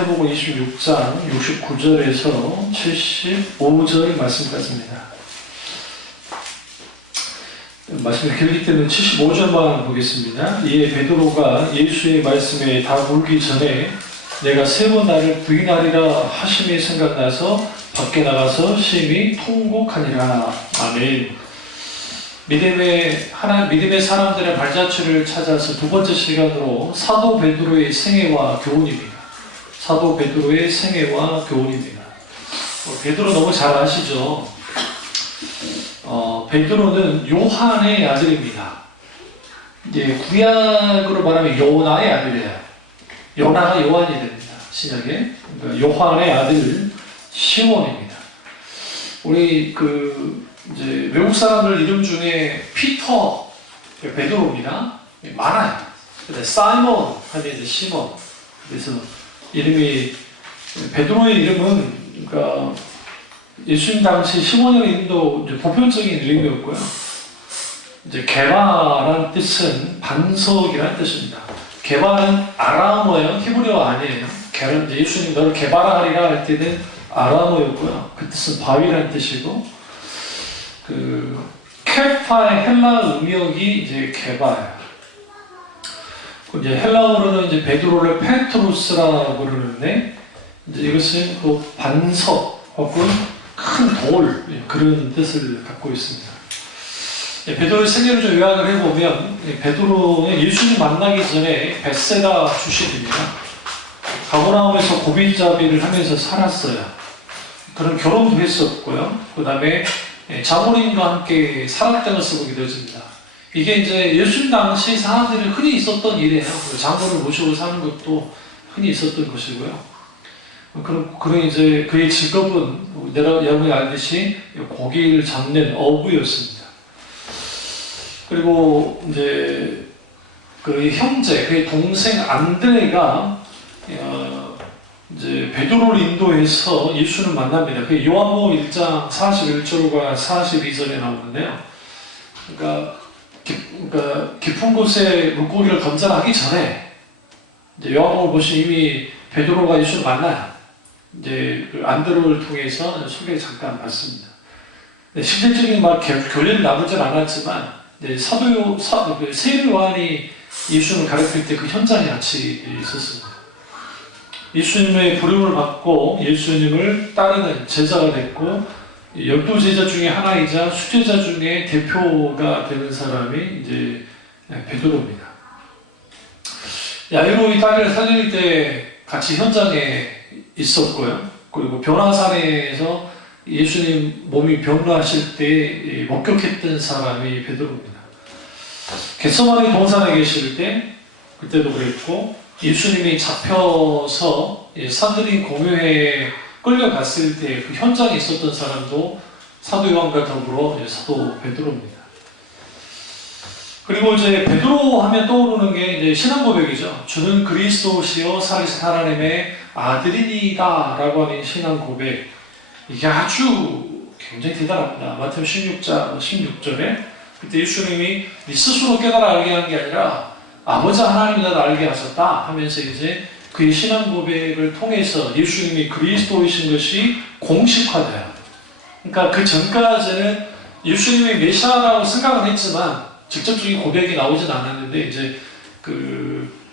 마태복음 26장 69절에서 75절 말씀까지입니다. 말씀이 길기 때문에 75절만 보겠습니다. 이에 베드로가 예수의 말씀에 다 물기 전에 내가 3번 나를 부인하리라 하심이 생각나서 밖에 나가서 심히 통곡하니라. 아멘. 믿음의 사람들의 발자취를 찾아서 두 번째 시간으로 사도 베드로의 생애와 교훈입니다. 사도 베드로의 생애와 교훈입니다. 베드로 너무 잘 아시죠? 베드로는 요한의 아들입니다. 이제 구약으로 말하면 요나의 아들이에요. 요나가 요한이 됩니다. 신약에. 그러니까 요한의 아들 시몬입니다. 우리 이제 외국 사람들 이름 중에 피터, 베드로입니다. 많아요. 근데 사이먼 하면 이제 시몬. 그래서 이름이 베드로의 이름은 그러니까 예수님 당시 시몬의 이름도 이제 보편적인 이름이었고요. 이제 게바라는 뜻은 반석이라는 뜻입니다. 게바는 아람어예요. 히브리어 아니에요. 예수님 너를 게바라 하리라 할 때는 아람어였고요. 그 뜻은 바위라는 뜻이고. 케파의 헬라 음역이 이제 게바예요. 이제 헬라어로는 이제 베드로를 페트루스라고 부르는데, 이제 이것은 그 반석 혹은 큰 돌, 그런 뜻을 갖고 있습니다. 베드로의 생애를 좀 요약을 해보면, 베드로는 예수님 만나기 전에 벳세다 출신입니다. 가버나움에서 고비잡이를 하면서 살았어요. 그런 결혼도 했었고요. 그 다음에 장모님과 함께 살았다는 것을 보게 되어집니다. 이게 이제 예수님 당시 사람들이 흔히 있었던 일이에요. 장모를 모시고 사는 것도 흔히 있었던 것이고요. 그런 이제 그의 직업은 여러분이 알듯이 고기를 잡는 어부였습니다. 그리고 이제 그의 형제, 그의 동생 안드레가 이제 베드로를 인도해서 예수를 만납니다. 그 요한복음 1장 41절과 42절에 나오는데요. 그러니까 깊은 곳에 물고기를 던져하기 전에 이제 요한복음을 보시면 이미 베드로가 예수를 만나요. 이제 그 안드레를 통해서 소개 잠깐 받습니다. 실질적인 교리는 나누진 않았지만 세례 요한이 예수님을 가르칠 때 그 현장에 같이 있었습니다. 예수님의 부름을 받고 예수님을 따르는 제자가 됐고 12제자 중에 하나이자 수제자 중에 대표가 되는 사람이 이제 베드로입니다. 야이로의 딸을 살릴 때 같이 현장에 있었고요. 그리고 변화산에서 예수님 몸이 병나실 때 목격했던 사람이 베드로입니다. 겟세마네 동산에 계실 때 그때도 그랬고, 예수님이 잡혀서 산드린 공회에 끌려갔을 때 그 현장에 있었던 사람도 사도 요한과 더불어 사도 베드로입니다. 그리고 이제 베드로 하면 떠오르는 게 이제 신앙 고백이죠. 주는 그리스도시요 살아계신 하나님의 아들이니이다 라고 하는 신앙 고백. 이게 아주 굉장히 대단합니다. 마태복음 16장 16절에 그때 예수님이 네 스스로 깨달아 알게 한 게 아니라 아버지 하나님이 나를 알게 하셨다 하면서 이제 그의 신앙 고백을 통해서 예수님이 그리스도이신 것이 공식화돼요. 그러니까 그 전까지는 예수님이 메시아라고 생각은 했지만 직접적인 고백이 나오진 않았는데, 이제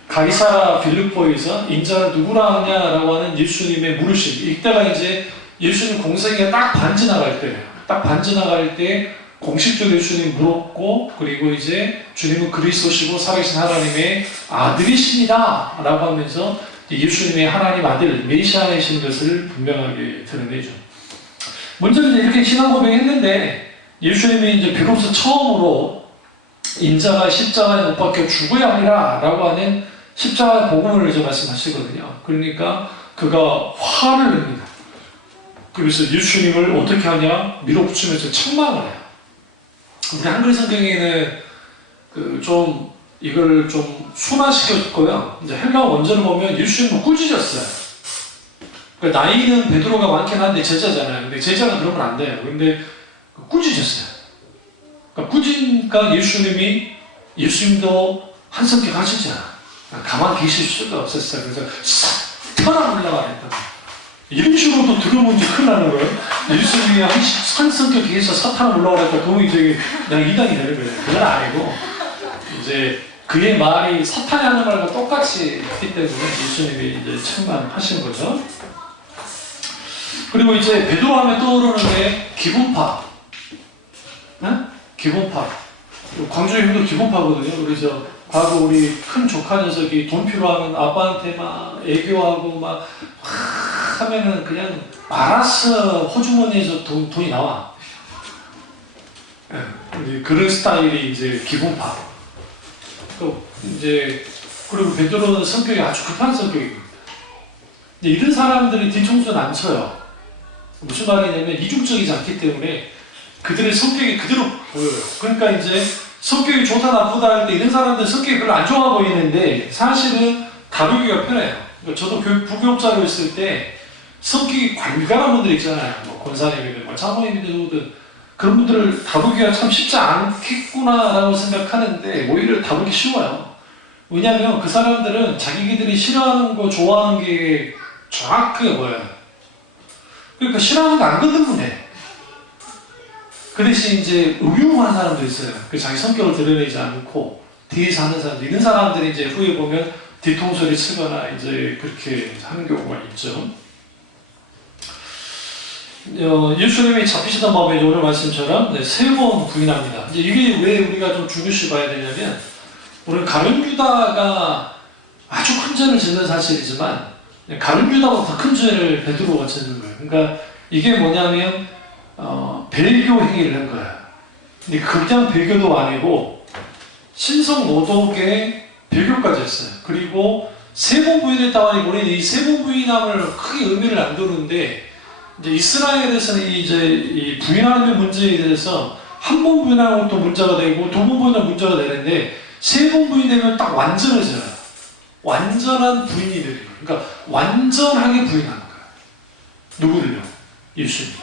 가이사라 빌립보에서 인자를 누구라 하냐라고 하는 예수님의 물으심, 이때가 이제 예수님 공생애가 딱 반 지나갈 때예요. 딱 반 지나갈 때 공식적으로 예수님 물었고, 그리고 이제 주님은 그리스도시고 살아계신 하나님의 아들이십니다 라고 하면서 예수님의 하나님 아들 메시아이신 것을 분명하게 드러내죠. 문제는 이렇게 신앙 고백했는데 예수님이 이제 비로소 처음으로 인자가 십자가에 못 박혀 죽어야 하리라 라고 하는 십자가의 복음을 이제 말씀하시거든요. 그러니까 그가 화를 냅니다. 그래서 예수님을 어떻게 하냐 밀어붙이면서 책망을 해요. 우리 한글 성경에는 이걸 좀 순화시켰고요. 이제 헬라 원전을 보면 예수님은 꾸짖었어요. 그러니까 나이는 베드로가 많긴 한데 제자잖아요. 근데 제자가 그러면 안 돼요. 근데 꾸짖었어요. 그러니까 꾸짖으니까 예수님도 한성격 하시잖아. 가만히 계실 수가 없었어요. 그래서 싹 서탄아 물러가라 했다. 이런 식으로도 들으면 이제 큰일 나는 거예요. 예수님이 한 성격이 해서 서탄아 물러가라 했다. 그러면 이제 그냥 이단이 되는 거예요. 그건 아니고 이제 그의 말이 사탄이 하는 말과 똑같이 했기 때문에 예수님이 이제 책망하신 거죠. 그리고 이제 베드로 하면 떠오르는 게 기분파. 네? 기분파. 광주의 형도 기분파거든요. 그래서 과거 우리 큰 조카 녀석이 돈 필요하면 아빠한테 막 애교하고 막 하면은 그냥 알아서 호주머니에서 돈이 나와. 네. 그런 스타일이 이제 기분파. 또 이제 그리고 베드로는 성격이 아주 급한 성격입니다. 이런 사람들이 뒤통수는 안 쳐요. 무슨 말이냐면 이중적이지 않기 때문에 그들의 성격이 그대로 보여요. 그러니까 이제 성격이 좋다 나쁘다 할 때 이런 사람들 성격이 별로 안 좋아 보이는데 사실은 다루기가 편해요. 그러니까 저도 부교육자로 있을 때 성격이 괄괄한 분들 있잖아요. 뭐 권사님이든 뭐 장모님이든 그런 분들을 다루기가 참 쉽지 않겠구나라고 생각하는데 오히려 다루기 쉬워요. 왜냐하면 그 사람들은 자기들이 싫어하는 거 좋아하는 게 정확하게 보여요. 그러니까 싫어하는 거 안 건드리면 돼. 그 대신 이제 음흉한 사람도 있어요. 그 자기 성격을 드러내지 않고 뒤에서 하는 사람들, 이런 사람들이 이제 후에 보면 뒤통수를 치거나 이제 그렇게 하는 경우가 있죠. 예수님이 잡히시던 마음에 오늘 말씀처럼 3번 부인합니다. 이제 이게 왜 우리가 좀 중요시 봐야 되냐면, 오늘 가룟 유다가 아주 큰 죄를 짓는 사실이지만 가룟 유다보다 더 큰 죄를 베드로가 짓는 거예요. 그러니까 이게 뭐냐면 배교 행위를 한 거야. 근데 그냥 배교도 아니고 신성 모독의 배교까지 했어요. 그리고 3번 부인했다고 하니 우리는 이 3번 부인함을 크게 의미를 안 두는데, 이제 이스라엘에서는 이제 이 부인하는 문제에 대해서 한 번 부인하는 것도 문제가 되고 2번 부인하면 문제가 되는데 3번 부인되면 딱 완전해져요. 완전한 부인이 되는 거예요. 그러니까 완전하게 부인하는 거예요. 누구를요? 예수님.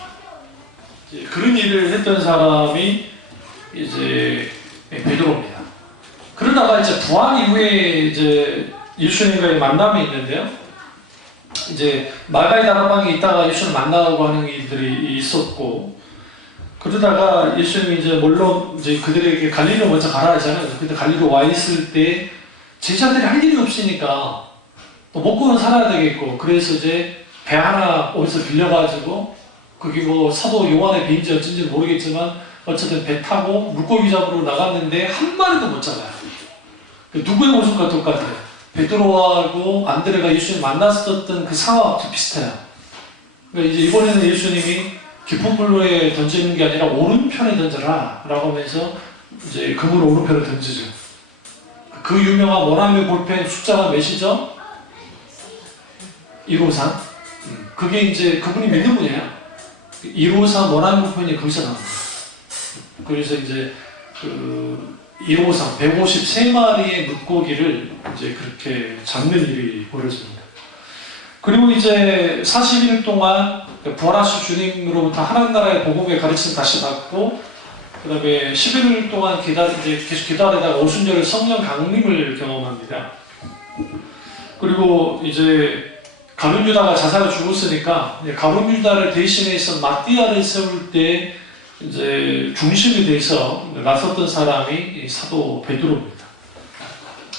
그런 일을 했던 사람이 이제 베드로입니다. 그러다가 이제 부활 이후에 이제 예수님과의 만남이 있는데요. 이제 마가의 다락방에 있다가 예수님 만나고 하는 일들이 있었고, 그러다가 예수님이 이제 물론 이제 그들에게 갈릴리로 먼저 가라 하잖아요. 근데 갈릴리로 와 있을 때 제자들이 할 일이 없으니까 또 먹고는 살아야 되겠고, 그래서 이제 배 하나 어디서 빌려가지고, 거기 뭐 사도 요한의 배인지 어쩐지는 모르겠지만 어쨌든 배 타고 물고기 잡으러 나갔는데 한 마리도 못 잡아요. 누구의 모습과 똑같아요. 베드로하고 안드레가 예수님 만났었던 그 상황과 비슷해요. 그러니까 이제 이번에는 예수님이 깊은 물로에 던지는 게 아니라 오른편에 던져라 라고 하면서 이제 그물 오른편에 던지죠. 그 유명한 원암의 볼펜 숫자가 몇이죠? 153. 그게 이제 그분이 믿는 분이에요. 153 원암의 볼펜이 거기서 나온 거예요. 그래서 이제 그 153, 153마리의 물고기를 이제 그렇게 잡는 일이 벌어집니다. 그리고 이제 41일 동안 부활하신 주님으로부터 하나님 나라의 복음의 가르침을 다시 받고, 그 다음에 11일 동안 이제 계속 기다리다가 오순절 성령 강림을 경험합니다. 그리고 이제 가룟 유다가 자살을 죽었으니까 가룟 유다를 대신해서 마띠아를 세울 때 이제 중심이 돼서 나섰던 사람이 사도 베드로입니다.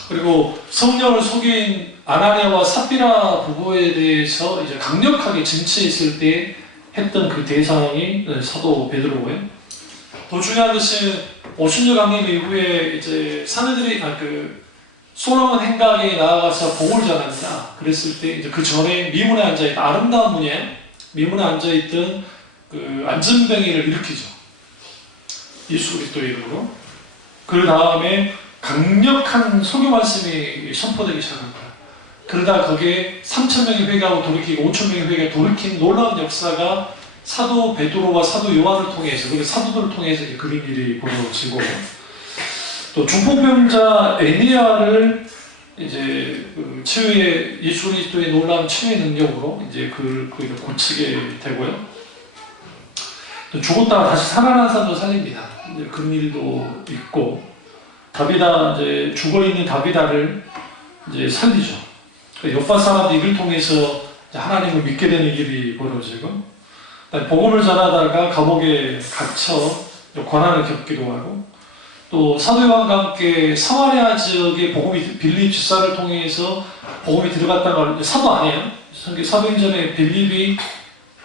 그리고 성령을 속인 아나니아와 삽비라 부부에 대해서 이제 강력하게 쟁취했을 때 했던 그 대상이 사도 베드로고요. 더 중요한 것은 오순절 강림 이후에 이제 사내들이 솔로몬 행각에 나아가서 복을 전합니다. 그랬을 때 이제 그 전에 미문에 앉아있던 아름다운 문에 미문에 앉아있던 그 안전병이를 일으키죠. 예수 그리스도 이름으로. 그 다음에 강력한 소교 말씀이 선포되기 시작합니다. 그러다 거기에 3,000명이 회개하고 돌이키고 5,000명이 회개 돌이킨 놀라운 역사가 사도 베드로와 사도 요한을 통해서, 그리고 사도들을 통해서 그런 일이 벌어지고, 또 중풍병자 에니야를 이제 그 치유의 예수 그리스도의 놀라운 치유의 능력으로 이제 그를 고치게 되고요. 또 죽었다가 다시 살아난 사람도 살립니다. 이제 그런 일도 있고, 이제 죽어 있는 다비다를 이제 살리죠. 옆반 사람도 이를 통해서 하나님을 믿게 되는 일이 벌어지고, 복음을 전하다가 감옥에 갇혀 고난을 겪기도 하고, 또 사도 요한과 함께 사마리아 지역의 복음이 빌립 집사를 통해서 복음이 들어갔다는 걸, 사도 아니에요. 사도행전에 빌립이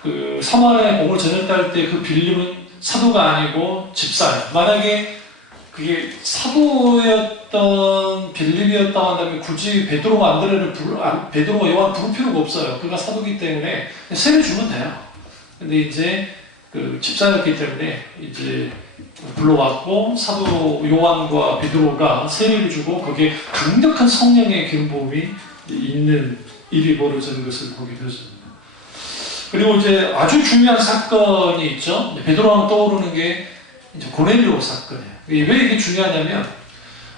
그 사마리아에 복음을 전했다 할 때 그 빌립은 사도가 아니고 집사예요. 만약에 그게 사도였던 빌립이었다 한다면 굳이 베드로와 안드레를 베드로와 요한 부를 필요가 없어요. 그가 사도기 때문에 세례 주면 돼요. 근데 이제 그 집사였기 때문에 이제 불러왔고 사도 요한과 베드로가 세례를 주고 거기에 강력한 성령의 기름 부음이 있는 일이 벌어지는 것을 보게 되었습니다. 그리고 이제 아주 중요한 사건이 있죠. 베드로하면 떠오르는 게 이제 고넬료 사건이에요. 왜 이게 중요하냐면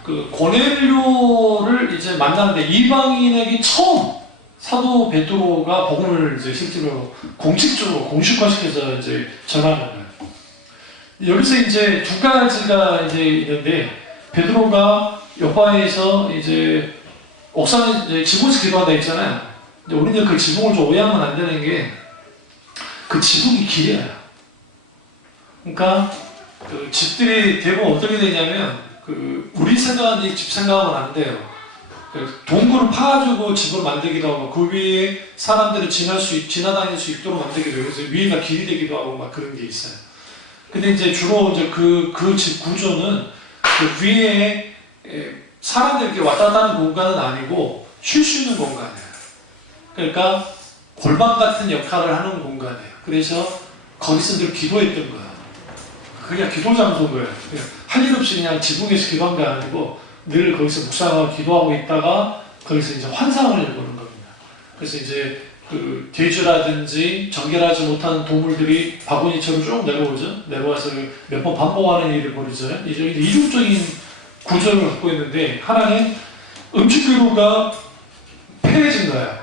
그 고넬료를 이제 만났는데 이방인에게 처음 사도 베드로가 복음을 이제 실제로 공식적으로 공식화시켜서 이제 전하는 거예요. 여기서 이제 두 가지가 이제 있는데 베드로가 요바에서 이제 옥상에 지붕에서 기도한다 했잖아요. 우리는 그 지붕을 좀 오해하면 안 되는 게 그 지붕이 길이에요. 그러니까 그 집들이 대부분 어떻게 되냐면 우리 생각하는 집 생각하면 안 돼요. 동굴을 파가지고 집을 만들기도 하고 그 위에 사람들이 지나다닐 수 있도록 만들기도 해요. 그래서 위에가 길이 되기도 하고 막 그런 게 있어요. 근데 이제 주로 이제 그 집 구조는 그 위에 사람들이 이렇게 왔다 갔다 하는 공간은 아니고 쉴 수 있는 공간이에요. 그러니까 골방 같은 역할을 하는 공간이에요. 그래서 거기서 늘 기도했던 거예요. 그게 기도 장소인 거예요. 할 일 없이 그냥 지붕에서 기도한 게 아니고 늘 거기서 묵상하고 기도하고 있다가 거기서 이제 환상을 보는 겁니다. 그래서 이제 그 돼지라든지 정결하지 못한 동물들이 바구니처럼 쭉 내려오죠. 내려와서 몇 번 반복하는 일을 벌이죠. 이제 이중적인 구조를 갖고 있는데 하나는 음식교류가 폐해진 거예요.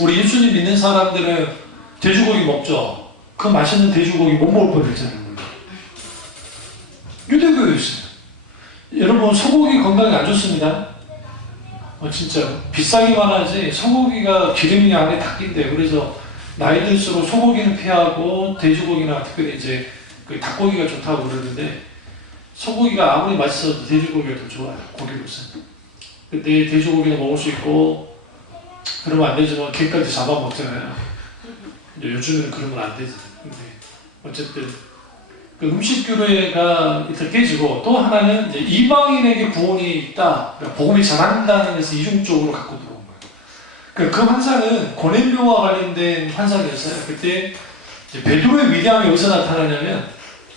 우리 예수님 믿는 사람들은 돼지고기 먹죠. 그 맛있는 돼지고기 못 먹을 뻔했잖아요. 유대교에 있어요. 여러분 소고기 건강에 안 좋습니다. 진짜 비싸기만 하지 소고기가 기름이 안에 닦인대요. 그래서 나이 들수록 소고기는 피하고 돼지고기나 특별히 이제 그 닭고기가 좋다고 그러는데 소고기가 아무리 맛있어도 돼지고기가 더 좋아요. 고기로서는. 근데 돼지고기는 먹을 수 있고 그러면 안 되지만 개까지 잡아먹잖아요. 요즘에는 그러면 안 되지. 근데 어쨌든 그 음식교류가 일단 깨지고 또 하나는 이제 이방인에게 구원이 있다. 그러니까 복음이 전한다는 것을 이중적으로 갖고 들어온 거예요. 그 환상은 고넬료와 관련된 환상이었어요. 그때 이제 베드로의 위대함이 어디서 나타나냐면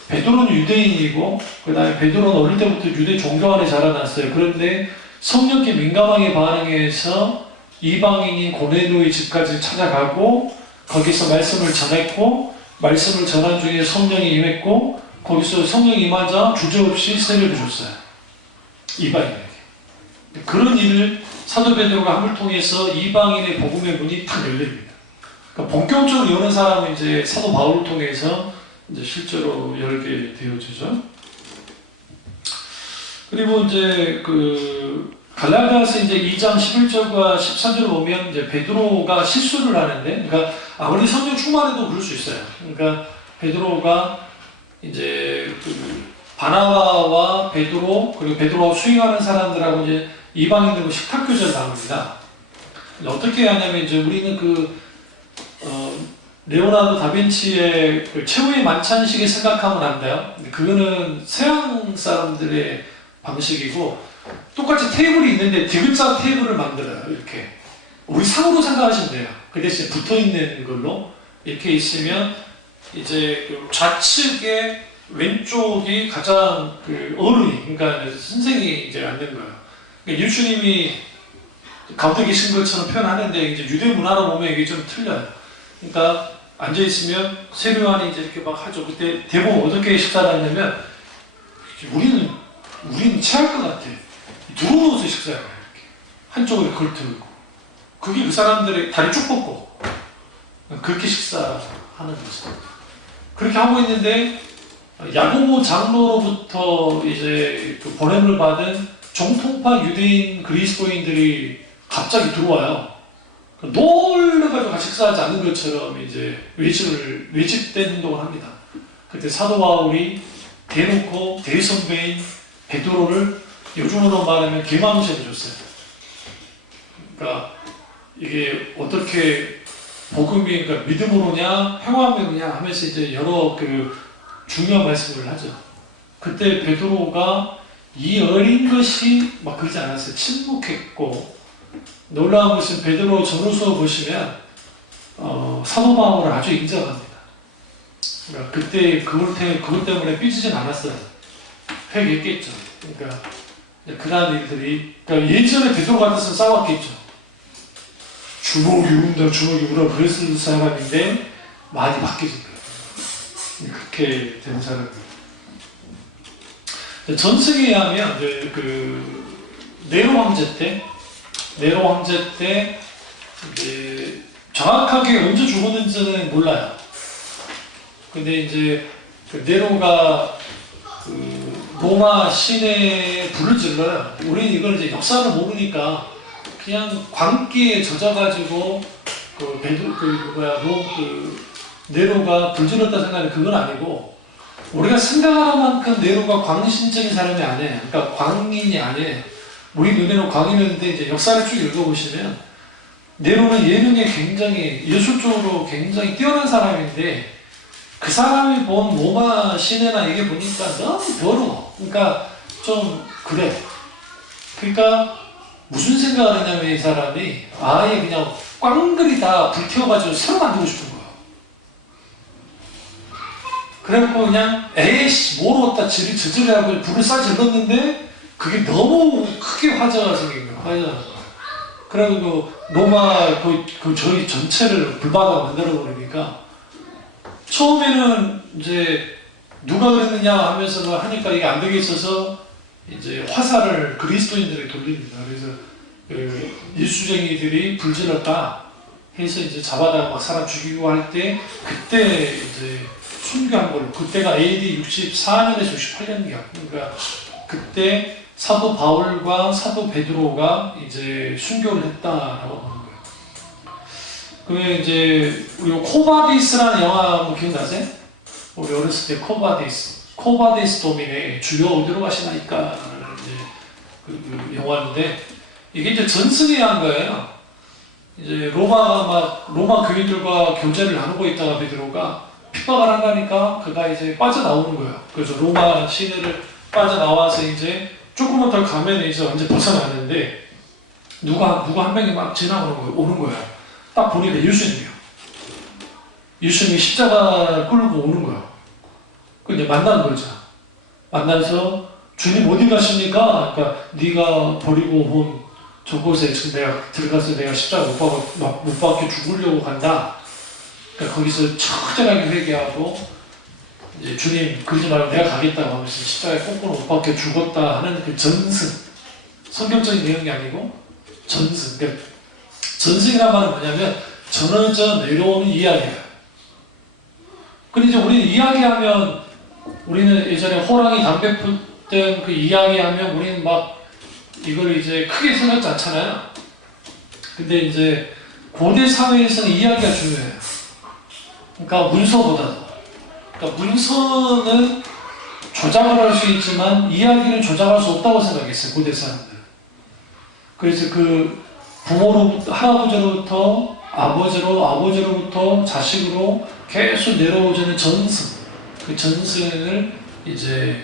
베드로는 유대인이고 그 다음에 베드로는 어릴 때부터 유대 종교 안에 자라났어요. 그런데 성령께 민감하게 반응해서 이방인인 고넬료의 집까지 찾아가고 거기서 말씀을 전했고 말씀을 전한 중에 성령이 임했고 거기서 성령이 임하자 주저없이 세례를 줬어요. 이방인에게. 그런 일을 사도 베드로가 함을 통해서 이방인의 복음의 문이 탁 열립니다. 그러니까 본격적으로 여는 사람은 이제 사도 바울을 통해서 이제 실제로 열게 되어지죠. 그리고 이제 갈라디아서 이제 2장 11절과 13절을 보면 이제 베드로가 실수를 하는데, 그러니까 아무리 성령 충만해도 그럴 수 있어요. 그러니까 베드로가 이제 바나바와 베드로 그리고 베드로와 수행하는 사람들하고 이제 이방인들과 식탁 교제를 나눕니다. 어떻게 하냐면 이제 우리는 레오나르도 다빈치의 최후의 만찬식을 생각하면 안 돼요. 그거는 서양 사람들의 방식이고. 똑같이 테이블이 있는데 디귿자 테이블을 만들어요. 이렇게 우리 상으로 생각하시면 돼요. 그 대신 붙어있는 걸로 이렇게 있으면 이제 좌측에 왼쪽이 가장 어른이 그러니까 선생이 이제 앉는 거예요. 그러니까 예수님이 가운데 계신 것처럼 표현하는데 이제 유대 문화로 보면 이게 좀 틀려요. 그러니까 앉아 있으면 세례요한이 이제 이렇게 막 하죠. 그때 대부분 어떻게 식사를 하냐면 우리는 체할 것 같아. 누워서 식사해요. 이렇게. 한쪽으로 걸터있고 그게 그 사람들의 다리 쭉 뻗고 그렇게 식사하는 거죠. 그렇게 하고 있는데 야고보 장로로부터 이제 보냄을 받은 정통파 유대인 그리스도인들이 갑자기 들어와요. 놀래가지고 같이 식사하지 않는 것처럼 이제 외집된 행동을 합니다. 그때 사도 바울이 대놓고 대선배인 베드로를 요즘으로 말하면 개망신을 줬어요. 그러니까 이게 어떻게 복음이 그러니까 믿음으로냐 행함으로냐 하면서 이제 여러 중요한 말씀을 하죠. 그때 베드로가 이 어린 것이 막 그러지 않았어요. 침묵했고 놀라운 것은 베드로 전후서 보시면 사도 바울을 아주 인정합니다. 그러니까 그때 그것 때문에 삐지진 않았어요. 회개했겠죠. 그러니까 그러한 일들이 그러니까 예전에 베드로 같았으면 싸웠겠죠. 주먹이 울어 그랬을 사람인데 많이 바뀌어진 거예요. 그렇게 된 사람이에요. 전승에 의하면 네로 황제 때 이제 정확하게 언제 죽었는지는 몰라요. 근데 이제 네로가 로마 시내에 불을 질러요. 우리는 이걸 이제 역사를 모르니까 그냥 광기에 젖어가지고 네로가 불 질렀다 생각하는 그건 아니고 우리가 생각하는 만큼 네로가 광신적인 사람이 아니에요. 그러니까 광인이 아니에요. 우리 눈에는 광인이었는데 이제 역사를 쭉 읽어보시면 네로는 예능에 굉장히 예술적으로 굉장히 뛰어난 사람인데 그 사람이 본 로마 시내나 이게 보니까 너무 더러워. 그러니까 좀 그래. 그러니까 무슨 생각을 했냐면 이 사람이 아예 그냥 꽝그리 다 불태워가지고 새로 만들고 싶은 거야. 그래갖고 그냥 에이씨 모르겠다 저질하고 불을 쏴질렀는데 그게 너무 크게 화재가 생긴 거야. 화재가. 그래가지고 로마 저희 전체를 불바다가 만들어 버리니까 처음에는 이제 누가 그랬느냐 하면서 하니까 이게 안 되게 있어서 이제 화살을 그리스도인들에게 돌립니다. 그래서 일수쟁이들이 불질렀다 해서 이제 잡아다가 막 사람 죽이고 할 때 그때 이제 순교한 걸로 그때가 AD 64년에서 68년이야. 그러니까 그때 사도 바울과 사도 베드로가 이제 순교를 했다라고 하는 거예요. 그게 이제 우리 코바디스라는 영화 뭐 기억나세요? 우리 어렸을 때 코바디스 도민의 주여 어디로 가시나이까 라는 이제 그 영화인데 이게 이제 전승에 한 거예요. 이제 로마 교인들과 교제를 나누고 있다가 베드로가 핍박을 한다니까 그가 이제 빠져나오는 거예요. 그래서 로마 시내를 빠져나와서 이제 조금만 더 가면 이제 완전 벗어나는데 누가 한 명이 막 오는 거야. 딱 보니까 예수님이에요. 예수님이 십자가 끌고 오는 거야. 그 이제 만나는 거죠. 만나서 주님 어디 가십니까? 그러니까 네가 버리고 온 저곳에 지금 내가 들어가서 내가 십자가 못 박혀 죽으려고 간다. 그러니까 거기서 처절하게 회개하고 이제 주님 그러지 말고 내가 가겠다고 하면서 십자가에 꽁꽁 못 박혀 죽었다 하는 그 전승. 성경적인 내용이 아니고 전승. 그러니까 전승이란 말은 뭐냐면 전어져 내려오는 이야기예요. 근데 이제 우리는 이야기하면 우리는 예전에 호랑이 담배 피웠던 그 이야기하면 우리는 막 이걸 이제 크게 생각지 않잖아요. 근데 이제 고대 사회에서는 이야기가 중요해요. 그러니까 문서보다도. 그러니까 문서는 조작을 할 수 있지만 이야기는 조작할 수 없다고 생각했어요. 고대 사람들. 그래서 그 부모로부터 할아버지로부터 아버지로부터 자식으로 계속 내려오는 전승. 그 전승을 이제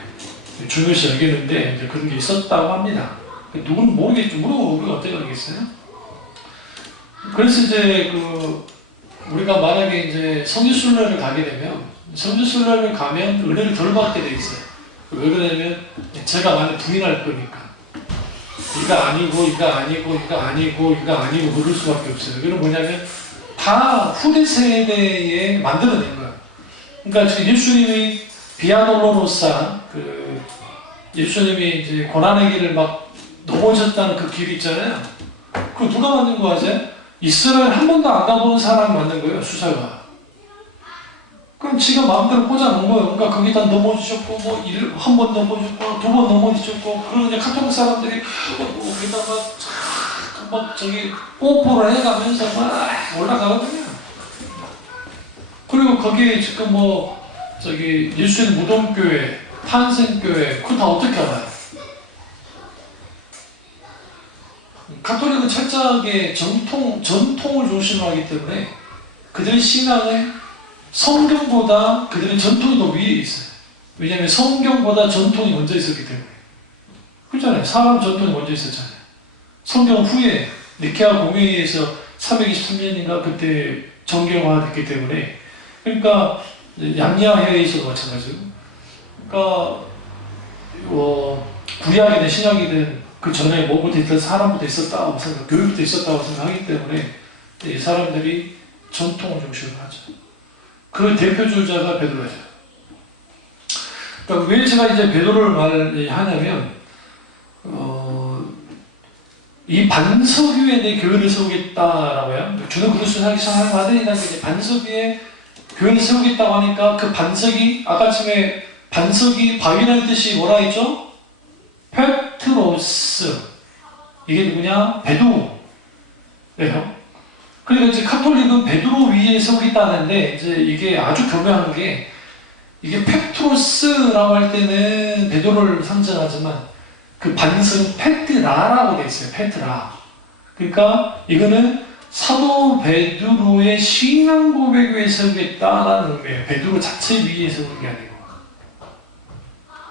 중요시 여기는데 이제 그런 게 있었다고 합니다. 누구는 모르겠죠. 우리가 어떻게 알겠어요? 그래서 이제 우리가 만약에 이제 성지순례를 가게 되면 성지순례를 가면 은혜를 덜 받게 돼 있어요. 왜 그러냐면 제가 만약 부인할 거니까 이가 아니고 그럴 수밖에 없어요. 그건 뭐냐면 다 후대 세대에 만들어낸 거예요. 그러니까 지금 예수님이 비아돌로로사 예수님이 이제 고난의 길을 막 넘어졌다는 그 길이 있잖아요. 그거 누가 만든 거 아세요? 이스라엘 한 번도 안 가본 사람이 만든 거예요, 수사가. 그럼 지가 마음대로 꽂아놓은 거예요. 그러니까 거기다 넘어지셨고, 한 번 넘어졌고, 두 번 넘어지셨고, 그러고 이제 카톨릭 사람들이 거기다가 막 저기 뽀뽀를 해가면서 막 올라가거든요. 그리고 거기에 지금 뭐 저기 예수님 무덤교회, 탄생교회 그거 다 어떻게 알아요? 가톨릭은 철저하게 전통을 중심으로 하기 때문에 그들의 신앙은 성경보다 그들의 전통이 더 위에 있어요. 왜냐하면 성경보다 전통이 먼저 있었기 때문에. 그렇잖아요. 사람 전통이 먼저 있었잖아요. 성경 후에 니케아 공회의에서 323년인가 그때 정경화됐기 때문에. 그러니까 양리아회의에서도 마찬가지고. 그러니까 구약이든 신약이든 그 전에 뭐부터 있던 사람부터 있었다고 생각, 교육부터 있었다고 생각하기 때문에 이 사람들이 전통을 중심으로 하죠. 그 대표주자가 베드로죠. 그러니까 왜 제가 이제 베드로를 말하냐면 이 반석 위에 내 교회를 세우겠다라고요. 주는 그리스도를 하기 시작하는 마들이라는 게 반석 위에 교회를 세우겠다고 하니까 그 반석이 아까 전에 반석이 바위라는 뜻이 뭐라 했죠? 페트로스. 이게 누구냐? 베드로예요. 그러니까 이제 카톨릭은 베드로 위에 세우겠다는데 이제 이게 아주 교묘한 게 이게 페트로스라고 할 때는 베드로를 상징하지만 그 반석은 페트라라고 되어 있어요. 페트라. 그러니까 이거는 사도 베드로의 신앙 고백 위에 세우겠다라는 의미예요. 베드로 자체 위에 세우는 게 아니고.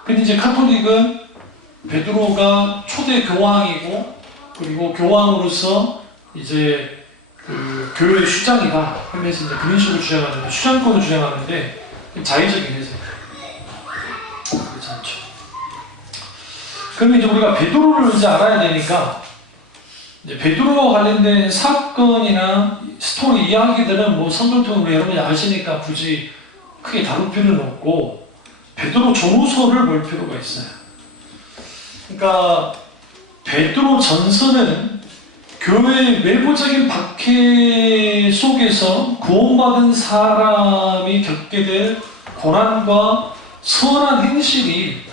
근데 이제 카톨릭은 베드로가 초대 교황이고 그리고 교황으로서 이제 그 교회의 수장이다 하면서 이제 그런 식으로 주장하는데 수장권을 주장하는데 자의적인 해석. 그렇지 않죠. 그러면 이제 우리가 베드로를 이제 알아야 되니까 이제 베드로와 관련된 사건이나 스토리 이야기들은 뭐 성경통으로 여러분이 아시니까 굳이 크게 다룰 필요는 없고 베드로 전후서를 볼 필요가 있어요. 그러니까 베드로 전서는 교회의 외부적인 박해 속에서 구원받은 사람이 겪게 될 고난과 선한 행실이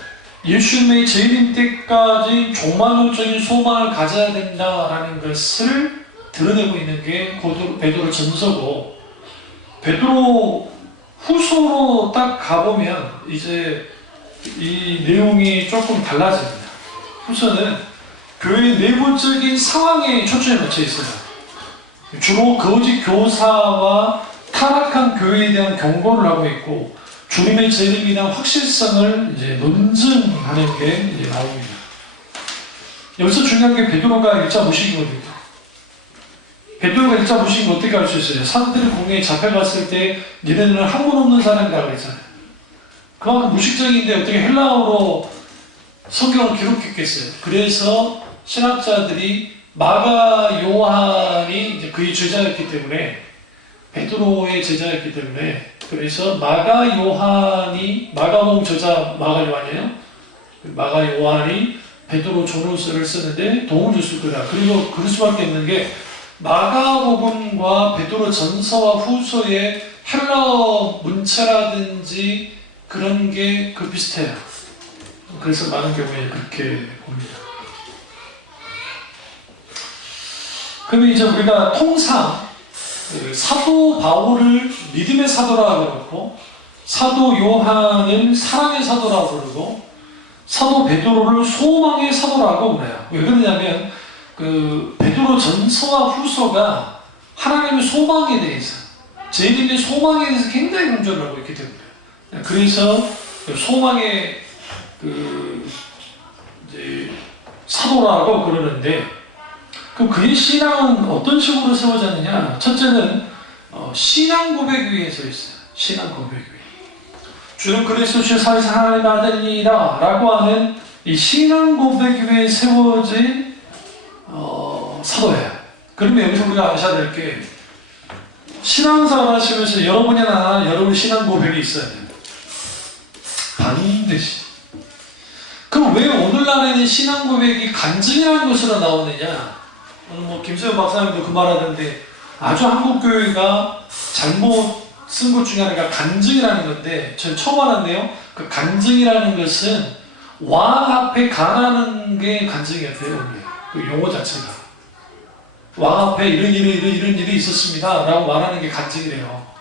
예수님의 재림 때까지 종말론적인 소망을 가져야 된다라는 것을 드러내고 있는 게 베드로 전서고, 베드로 후서로 딱 가보면 이제 이 내용이 조금 달라집니다. 후서는 교회의 내부적인 상황에 초점이 맞춰 있어요. 주로 거짓 교사와 타락한 교회에 대한 경고를 하고 있고, 주님의 재림에 대한 확실성을 이제 논증하는 게 이제 나옵니다. 여기서 중요한 게 베드로가 일자 무식이거든요. 베드로가 일자 무식인 거 어떻게 알 수 있어요? 사람들이 공회에 잡혀갔을 때 니네들은 학문 없는 사람이라고 했잖아요. 그만큼 무식적인데 어떻게 헬라어로 성경을 기록했겠어요. 그래서 신학자들이 마가 요한이 이제 그의 제자였기 때문에, 베드로의 제자였기 때문에, 그래서 마가 요한이, 마가복음 저자 마가 요한이에요. 마가 요한이 베드로 전후서를 쓰는데 도움을 줬을 거다. 그리고 그럴 수밖에 없는 게 마가복음과 베드로 전서와 후서의 헬라어 문체라든지 그런 게 비슷해요. 그래서 많은 경우에 그렇게 봅니다. 그러면 이제 우리가 통상 사도 바울을 믿음의 사도라고 그러고, 사도 요한을 사랑의 사도라고 그러고, 사도 베드로를 소망의 사도라고 그래요. 왜 그러냐면 그 베드로 전서와 후서가 하나님의 소망에 대해서, 재림의 소망에 대해서 굉장히 강조를 하고 있기 때문에, 그래서 소망의 이제 사도라고 그러는데, 그럼 그의 신앙은 어떤 식으로 세워졌느냐? 첫째는 신앙 고백 위에 서 있어요. 신앙 고백 위에. 주는 그리스도 주의 살아계신 하나님의 아들이라 라고 하는 이 신앙 고백 위에 세워진 사도예요. 그러면 여기서 우리가 아셔야 될 게, 신앙생활 하시면서 여러분이나 여러분 신앙 고백이 있어야 돼요. 반드시. 그럼 왜 오늘날에는 신앙 고백이 간증이라는 것으로 나오느냐? 오늘 뭐 김수현 박사님도 그 말하던데, 아주 한국 교회가 잘못 쓴 것 중에 하나가 간증이라는 건데, 저는 처음 알았네요. 그 간증이라는 것은 왕 앞에 간하는 게 간증이었대요. 그 용어 자체가. 그러니까 그 간증이라는 것은 왕 앞에 간하는 게 간증이었대요. 그 용어 자체가. 그러니까 그 간증이라는 것은 왕 앞에 간하는 게 간증이었대요. 그 용어 자체가. 그러니까 그 간증이라는 것은 왕 앞에 간하는 게 간증이었대요. 왕 앞에 이런 일이 있었습니다 라고 말하는 게 간증이래요.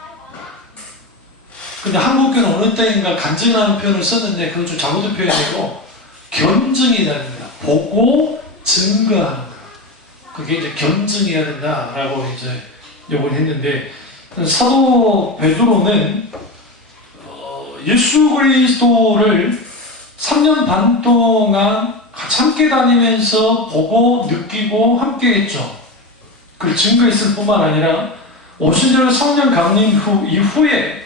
근데 한국교는 어느 때인가 간증이라는 표현을 썼는데 그건 좀 잘못된 표현이고 견증이라는 거야. 보고 증거하는 거야. 그게 이제 견증해야 된다라고 이제 요구를 했는데, 사도 베드로는 예수 그리스도를 3년 반 동안 같이 함께 다니면서 보고 느끼고 함께 했죠. 그 증거했을 뿐만 아니라 오순절 성령 강림 이후에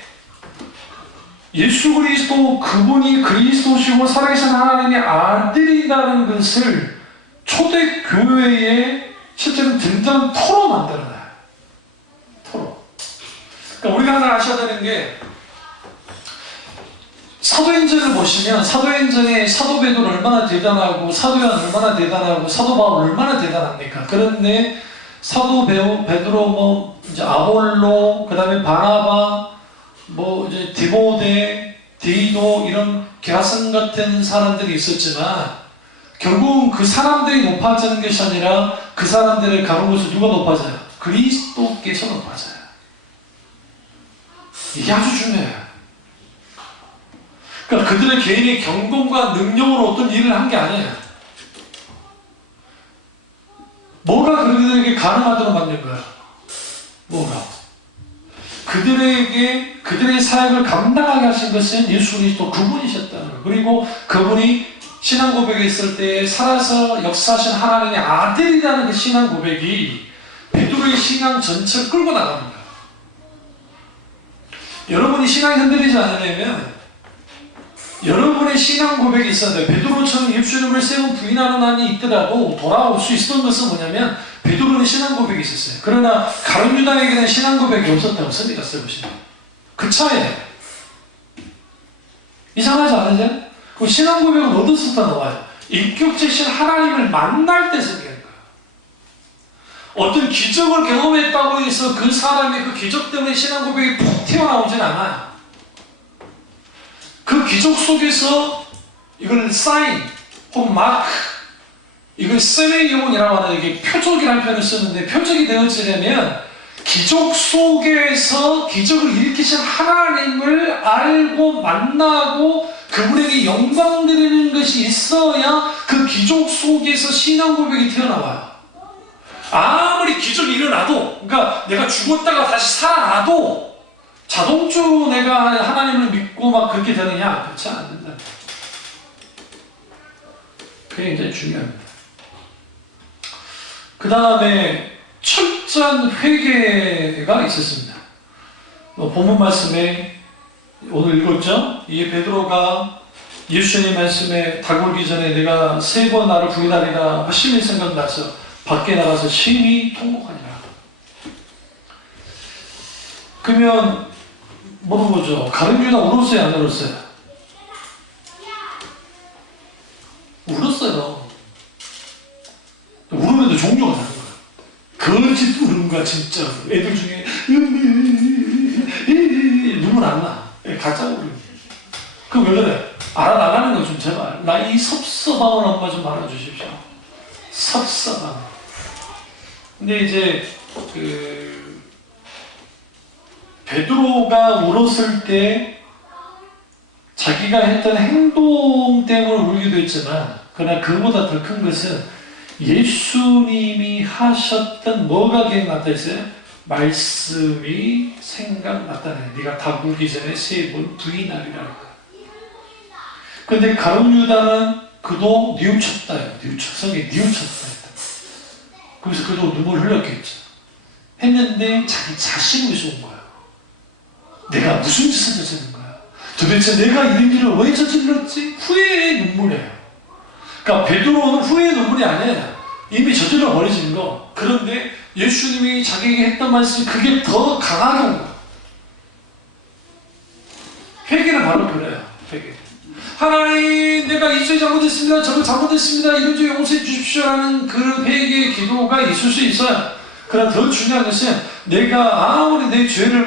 예수 그리스도 그분이 그리스도시고 살아계신 하나님의 아들이라는 것을 초대교회에 실제로 등장 토로 만들어놔요. 토로. 그러니까 우리가 하나 아셔야 되는 게, 사도행전을 보시면 사도행전에 사도 베드로 얼마나 대단하고 사도 요한 얼마나 대단하고 사도 바울 얼마나 대단합니까? 그런데 사도 베드로 이제 아볼로, 그다음에 바나바, 이제 디모데, 디도 이런 게하선 같은 사람들이 있었지만 결국은 그 사람들이 높아지는 것이 아니라 그 사람들을 가는 곳에 누가 높아져요? 그리스도께서 높아져요. 이게 아주 중요해요. 그러니까 그들의 개인의 경건과 능력으로 어떤 일을 한 게 아니에요. 뭐가 그들에게 가능하도록 만든 거야? 뭐가? 그들에게 그들의 사역을 감당하게 하신 것은 예수 그리스도 그분이셨다는 거예요. 그리고 그분이 신앙 고백했을 때 살아서 역사하신 하나님의 아들이라는 그 신앙 고백이 베드로의 신앙 전체를 끌고 나가는 거예요. 여러분이 신앙이 흔들리지 않으려면 여러분의 신앙 고백이 있었는데, 베드로처럼 예수님을 세 번 부인하는 한이 있더라도 돌아올 수 있었던 것은 뭐냐면 베드로는 신앙 고백이 있었어요. 그러나 가룟 유다에게는 신앙 고백이 없었다고 씁니다. 써보시면 그 차이에요. 이상하지 않으세요? 그 신앙 고백은 어디서 나와요? 인격체신 하나님을 만날 때 생기는 거예요. 어떤 기적을 경험했다고 해서 그 사람이 그 기적 때문에 신앙 고백이 푹 튀어나오진 않아요. 그 기적 속에서 이걸 사인 혹은 마크, 이걸 세메이온이라고 하는, 이게 표적이라는 표현을 쓰는데, 표적이 되어지려면 기적 속에서 기적을 일으키신 하나님을 알고 만나고 그분에게 영광 드리는 것이 있어야 그 기적 속에서 신앙 고백이 튀어나와요. 아무리 기적이 일어나도, 그러니까 내가 죽었다가 다시 살아나도 자동적으로 내가 하나님을 믿고 막 그렇게 되느냐? 그렇지 않는다. 그게 굉장히 중요합니다. 그 다음에 철저한 회개가 있었습니다. 본문 말씀에 오늘 읽었죠? 이 베드로가 예수님 말씀에 다가오기 전에 내가 3번 나를 부인하리라 하시는 생각나서 밖에 나가서 심히 통곡하니라. 그러면 물어보죠. 가룟 유다 울었어요? 안 울었어요? 울었어요. 울으면도 종류가 다른 거예요. 거짓 우는 거야 진짜. 애들 중에 눈물 안 나. 가짜 우는. 그럼 왜 그래? 알아나가는 거 좀 제발. 나 이 섭섭함을 한번 좀 말아주십시오. 섭섭함. 근데 이제 베드로가 울었을 때 자기가 했던 행동 때문에 울기도 했지만, 그러나 그보다 더 큰 것은 예수님이 하셨던 뭐가 기억났다 했어요? 말씀이 생각났다네. 네가 다굴기 전에 3번 부인하리라는 거야. 근데 가룟 유다는 그도 뉘우쳤다요. 성에 뉘우쳤다 했다. 그래서 그도 눈물 흘렸겠죠. 했는데 자기 자신을 위해서 온 거야. 내가 무슨 짓을 저지른 거야? 도대체 내가 이런 일을 왜 저질렀지? 후회의 눈물이에요. 그러니까 베드로는 후회의 눈물이 아니에요. 이미 저질러 버려진 거. 그런데 예수님이 자기에게 했던 말씀이 그게 더 강하게 온 거야. 회개는 바로 그래요. 회개. 하나님, 내가 이 죄 잘못했습니다. 저거 잘못했습니다. 이런 죄 용서해 주십시오라는 그 회개의 기도가 있을 수 있어요. 그러나 더 중요한 것은 내가 아무리 내 죄를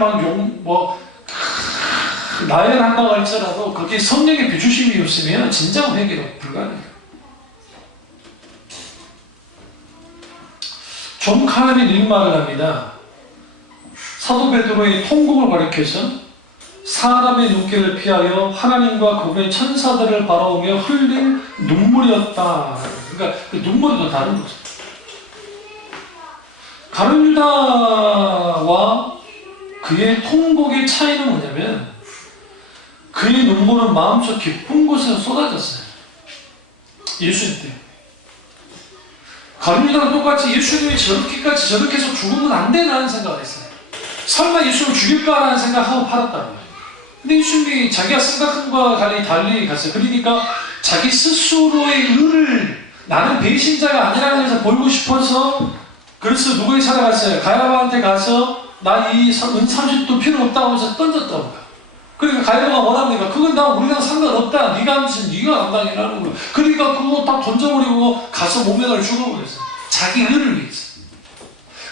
나열한다고 할지라도 거기에 성령의 비추심이 없으면 진정 회개가 불가능해요. 존 칼빈이 이런 말을 합니다. 사도 베드로의 통곡을 가리켜서 사람의 눈길을 피하여 하나님과 그분의 천사들을 바라보며 흘린 눈물이었다. 그러니까 그 눈물이 다른 거죠. 가룟 유다와 그의 통곡의 차이는 뭐냐면 그의 눈물은 마음속 깊은 곳에서 쏟아졌어요. 예수님 때문에. 가룟 유다랑 똑같이 예수님이 저렇게까지 저렇게 해서 죽으면 안 되나라는 생각을 했어요. 설마 예수님을 죽일까라는 생각하고 팔았단 말이에요. 근데 예수님이 자기가 생각한 것과 달리 갔어요. 그러니까 자기 스스로의 의를 나는 배신자가 아니라는 것을 보이고 싶어서 그래서 누구에게 찾아갔어요? 가야바한테 가서 나 이 은 30도 필요 없다고 해서 던졌다고 해요. 그러니까 가야바가 뭐랍니까? 그건 나 우리랑 상관없다. 네가 하면 네가 감당이라는 거예요. 그러니까 그거 딱 던져버리고 가서 몸에다 죽어버렸어요. 자기 의를 위해서.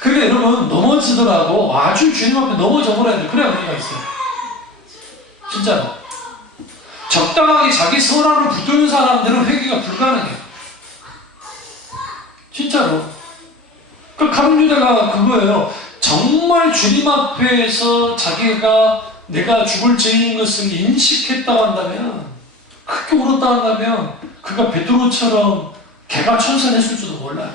그러니까 여러분 넘어지더라도 아주 주님 앞에 넘어져버려야 돼요. 그래야 의미가 있어요. 진짜로. 적당하게 자기 선함을 붙드는 사람들은 회개가 불가능해요. 진짜로. 그 가룟 유다가 그거예요. 정말 주님 앞에서 자기가 내가 죽을 죄인 것을 인식했다고 한다면, 크게 울었다 한다면 그가 베드로처럼 개가천선했을지도 몰라요.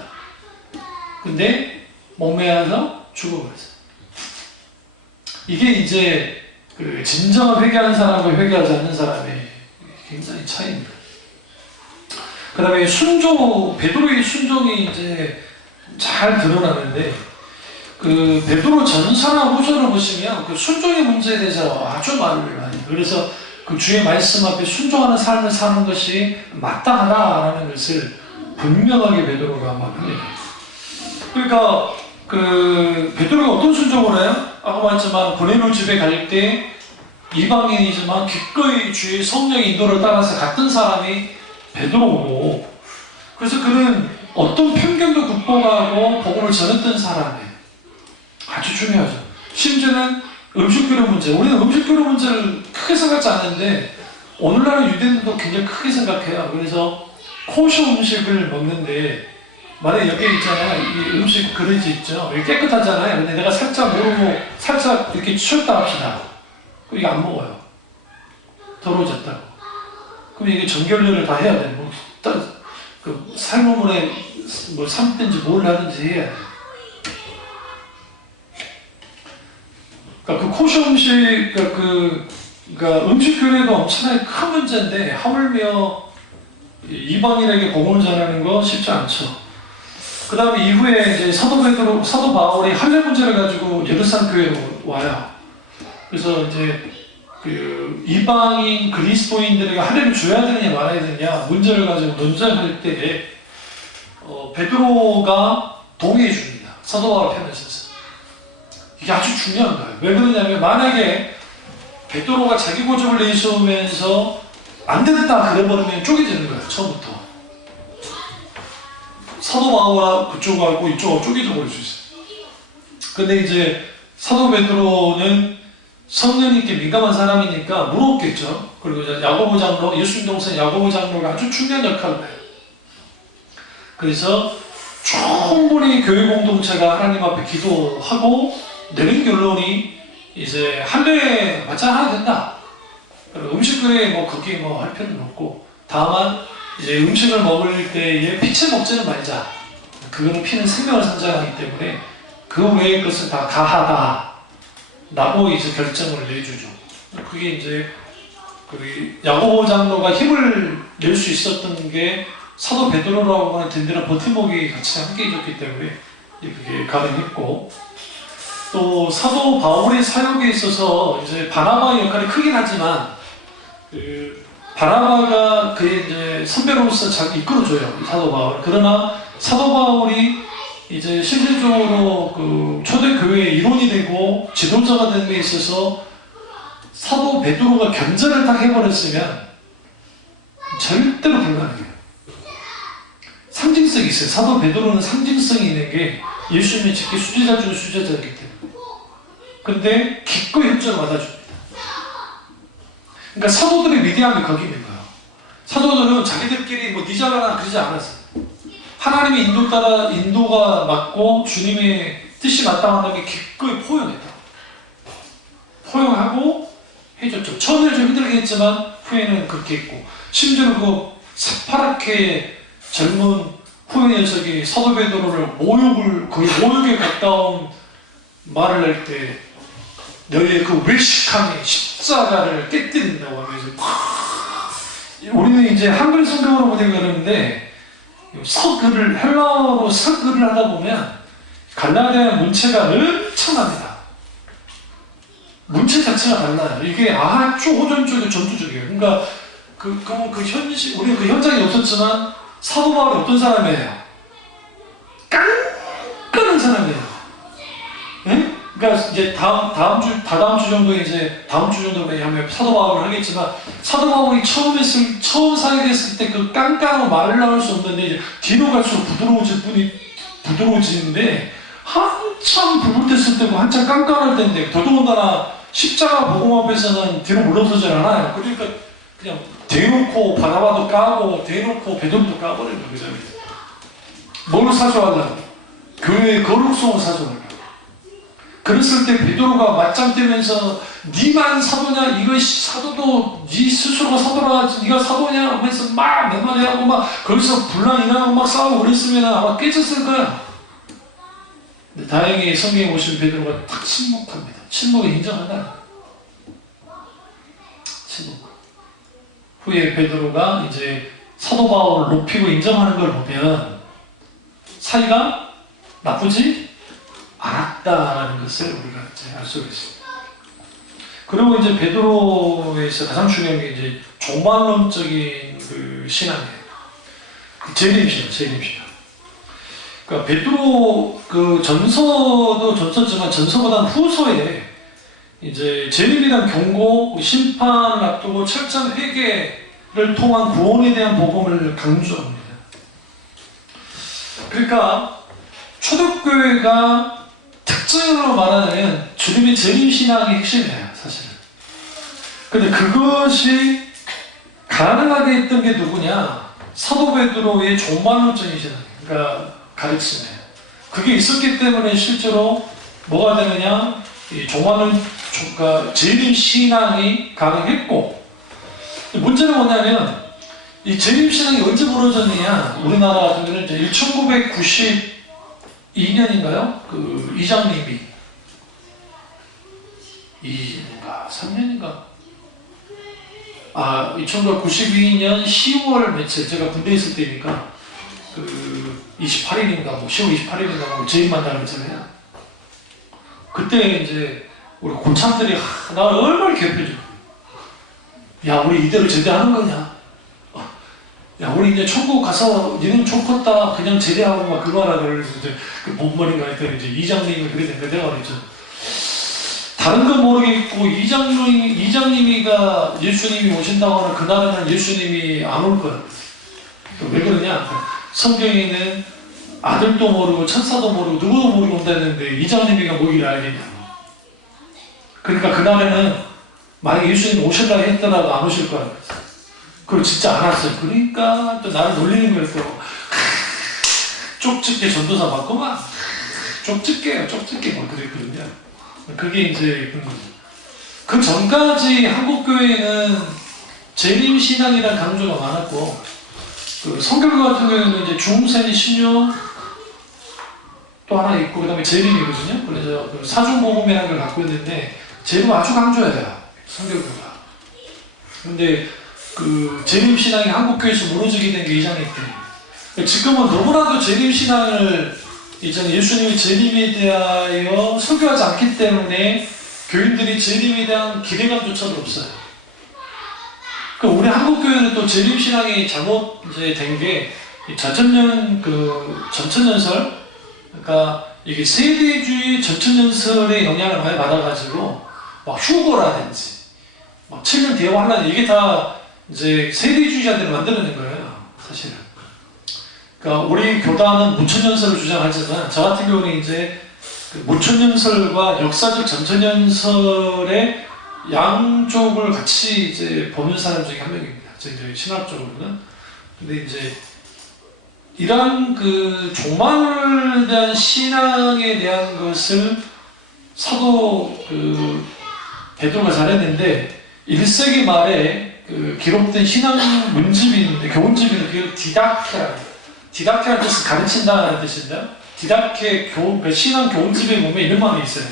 근데 목매어서 죽어버렸어요. 이게 이제 그 진정한 회개하는 사람과 회개하지 않는 사람의 굉장히 차이입니다. 그 다음에 베드로의 순종이 이제 잘 드러나는데, 그 베드로 전서나 후서를 보시면 그 순종의 문제에 대해서 아주 말을 많이 해요. 그래서 그 주의 말씀 앞에 순종하는 삶을 사는 것이 마땅하다라는 것을 분명하게 베드로가 말합니다. 그러니까 그 베드로가 어떤 순종을 해요? 아까 말했지만 고넬료 집에 갈 때 이방인이지만 기꺼이 주의 성령의 인도를 따라서 갔던 사람이 베드로고, 그래서 그는 어떤 편견도 극복하고 복음을 전했던 사람이에요. 아주 중요하죠. 심지어는 음식교류 문제, 우리는 음식교류 문제를 크게 생각하지 않는데 오늘날의 유대인들도 굉장히 크게 생각해요. 그래서 코셔 음식을 먹는데, 만약에 여기 있잖아요. 이 음식 그릇이 있죠. 이게 깨끗하잖아요. 근데 내가 살짝 모르고 살짝 이렇게 치웠다 합시다. 그럼 이게 안 먹어요. 더러워졌다고. 그럼 이게 정결례를 다 해야 돼. 그 삶은 물에 뭐 삶든지 뭘 하든지 해야 돼. 그러니까 그 코셔 음식, 그러니까 음식 교류가 엄청나게 큰 문제인데 하물며 이방인에게 복음을 전하는 거 쉽지 않죠. 그 다음에 이후에 이제 사도 바울이 할례 문제를 가지고 예루살렘 교회로 와요. 그래서 이제 그 이방인 그리스도인들에게 할례를 줘야 되느냐 말아야 되느냐 문제를 가지고 논쟁할 때 베드로가 동의해 줍니다. 사도 바울 편에 있어서. 이게 아주 중요한 거예요. 왜 그러냐면 만약에 베드로가 자기 고집을 내세우면서 안 되겠다 그래버리면 쪼개지는 거예요. 처음부터. 사도 바울과 그쪽하고 이쪽하고 쪼개져 버릴 수 있어요. 근데 이제 사도 베드로는 성령님께 민감한 사람이니까 물었겠죠. 그리고 이제 야고보 장로, 예수님 동생 야고보 장로가 아주 중요한 역할을 해요. 그래서 충분히 교회 공동체가 하나님 앞에 기도하고 내린 결론이 이제 할례 마찬가지 하나 된다. 음식교회 뭐 거기에 뭐 할 필요는 없고, 다만 이제 음식을 먹을 때에 피채 먹지는 말자. 그거는 피는 생명을 상징하기 때문에 그 외의 것은 다 가하다 라고 이제 결정을 내주죠. 그게 이제 그 야고보 장로가 힘을 낼 수 있었던 게 사도 베드로라고 하는 든든한 버팀목이 같이 함께 해줬기 때문에 그게 가능했고, 또 사도 바울의 사역에 있어서 이제 바나바의 역할이 크긴 하지만 그 바나바가 그의 이제 선배로서 잘 이끌어줘요, 사도 바울. 그러나 사도 바울이 이제 실질적으로 그 초대교회의 일원이 되고 지도자가 되는 데 있어서 사도 베드로가 견제를 딱 해버렸으면 절대로 불가능해요. 상징성이 있어요. 사도 베드로는 상징성이 있는 게 예수님의 직계 수제자 중에 수제자이기 때문에. 근데 기꺼이 협조를 받아줍니다. 그러니까 사도들의 위대함이 거기 있는 거예요. 사도들은 자기들끼리 뭐 니자라나 그러지 않았어요. 하나님의 인도 따라 인도가 맞고 주님의 뜻이 마땅하다면 기꺼이 포용했다. 포용하고 해줬죠. 처음에는 좀 힘들게 했지만 후에는 그렇게 했고, 심지어 그 새파랗게 젊은 후의 녀석이 사도 베드로를 거의 모욕에 가까운 말을 할 때 너희의 그 외식함이 십자가를 깨뜨린다고 하면서 우리는 이제 한글 성경으로 보니까 그러는데 서글을 헬라어로 서글을 하다 보면 갈라디아 문체가 엄청납니다. 문체 자체가 달라요. 이게 호전 쪽이 전투적이에요. 그러니까 우리는 그 현장이 없었지만 사도 바울이 어떤 사람이에요? 깐깐한 사람이에요. 네? 그러니까 이제 다다음 주 정도에 이제 다음 주 정도에 하면 사도 바울을 하겠지만, 사도 바울이 처음 사역했을 때 그 깐깐한 말을 나올 수 없는데 이제 뒤로 갈수록 부드러워지는데 한참 부불댔을 때고 한참 깐깐할 때인데, 더더군다나 십자가 복음 앞에서는 뒤로 물러서질 않아요. 그러니까 그냥 대놓고 바나바도 까고 대놓고 베드로도 까버리는 거죠. 뭘 사줘하려고? 교회의 거룩성을 사줘하려고. 그랬을 때 베드로가 맞짱 뜨면서 니만 사도냐? 이것이 사도도 니 스스로가 사도라 니가 사도냐? 하면서 막 몇 하고 막 거기서 분란 일어나고 막 싸우고 그랬으면 아마 깨졌을 거야. 근데 다행히 성경에 보시면 베드로가 딱 침묵합니다. 침묵을 인정한다. 침묵. 후에 베드로가 이제 사도 바울을 높이고 인정하는 걸 보면 사이가 나쁘지 않았다라는 것을 우리가 이제 알 수가 있습니다. 그리고 이제 베드로에서 가장 중요한 게 이제 종말론적인 그 신앙이에요. 재림신앙. 그러니까 베드로 그 전서도 전서지만 전서보다는 후서에 이제 재림이란 경고, 심판 앞두고 철저한 회개를 통한 구원에 대한 복음을 강조합니다. 그러니까 초대교회가 특징으로 말하면 주님의 재림신앙이 핵심이에요, 사실은. 근데 그것이 가능하게 했던 게 누구냐? 사도 베드로의 종말론적인 신앙, 그러니까 가르침이에요. 그게 있었기 때문에 실제로 뭐가 되느냐? 이 종말론, 그러니까 재림신앙이 가능했고, 문제는 뭐냐면 이 재림신앙이 언제 벌어졌느냐? 우리나라 같은 경우는 이제 1992년인가요? 그 이장님이 3년인가? 1992년 10월 며칠, 제가 군대에 있을 때니까 그 28일인가 10월 28일인가 재임만나는 했잖아요. 그때 이제 우리 고참들이 나 얼마나 괴롭혀줘. 야, 우리 이대로 제대하는 거냐? 야, 우리 이제 천국 가서 니는 총 컸다 그냥 제대하고 막 그거 하라 그래서 이제 그 뭔 말인가 했더니 이제 이장님이 그래 된다. 내가 그랬죠. 다른 건 모르겠고 이장님이가 예수님이 오신다고 하는 그날에는 예수님이 안 올 거야. 왜 그러냐? 성경에는 아들도 모르고 천사도 모르고 누구도 모르고 온다는데 이장님이가 뭐기를 알겠냐? 그러니까 그날에는 만약에 예수님 오실라 했더라도 안 오실 거야. 그걸 진짜 안 왔어요. 그러니까 또 나를 놀리는 거예요. 또 쪽집게 전도사 맞구만. 쪽집게요, 쪽집게 뭐 그랬거든요. 그게 이제 그 전까지 한국 교회는 재림신앙이라는 강조가 많았고, 그 성결교 같은 경우에는 이제 중세니 신유 또 하나 있고 그다음에 재림이거든요. 그래서 그 사중복음이라는 걸 갖고 있는데 재림 아주 강조해요, 성결교가. 근데 그 재림신앙이 한국교회에서 무너지게 된 게 이장님 때문에. 지금은 너무나도 재림신앙을 이제 예수님의 재림에 대하여 설교하지 않기 때문에 교인들이 재림에 대한 기대감조차도 없어요. 그러니까 우리 한국교회는 또 재림신앙이 잘못 이제 된 게 전천연설, 그러니까 이게 세대주의 전천연설의 영향을 많이 받아가지고 막 휴거라든지 막 책을 대화하려는 이게 다 이제 세대주의자들을 만들어낸 거예요, 사실은. 그러니까 우리 교단은 무천연설을 주장하지만 저 같은 경우는 이제 그 무천연설과 역사적 전천연설의 양쪽을 같이 이제 보는 사람 중에 한 명입니다. 저희 신학적으로는. 근데 이제 이러한 그 종말에 대한 신앙에 대한 것을 사도 베드로가 잘했는데 1세기 말에 그 기록된 신앙 문집이 있는데 교훈집이 있는데 그게 디다케라는 뜻은 가르친다는 뜻인데요. 디다케 신앙 교훈집에 보면 이런 말이 있어요.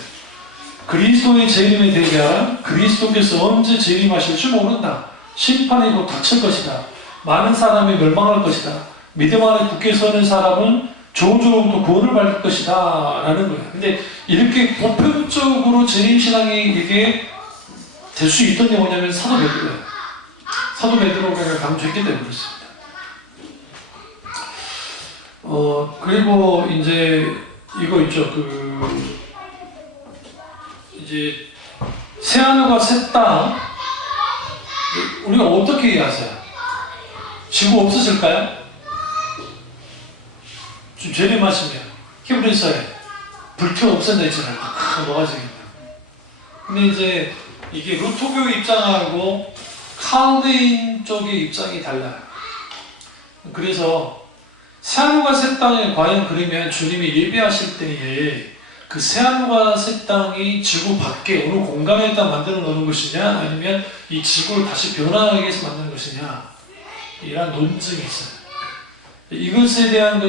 그리스도의 재림에 대비하라. 그리스도께서 언제 재림하실 줄 모른다. 심판이 곧 닥칠 것이다. 많은 사람이 멸망할 것이다. 믿음 안에 굳게 서는 사람은 저주로부터 구원을 받을 것이다 라는 거예요. 근데 이렇게 보편적으로 재림신앙이 이게 될 수 있던 게 뭐냐면 사도 베드로예요. 사도 베드로가 강조했기 때문에 그렇습니다. 그리고 이제 이거 있죠. 이제 새하늘과 새 땅 우리가 어떻게 이해하세요? 지구 없어질까요? 좀 재림하시면 히브리서에 불태워 없앤다 했잖아요. 녹아지겠다. 근데 이제 이게 루토교 입장하고 칼데인 쪽의 입장이 달라요. 그래서 새하늘과 새 땅에 과연 그러면 주님이 예배하실 때에 그 새하늘과 새 땅이 지구 밖에 어느 공간에다 만들어 놓는 것이냐 아니면 이 지구를 다시 변화하기 위해서 만드는 것이냐 이런 논증이 있어요. 이것에 대한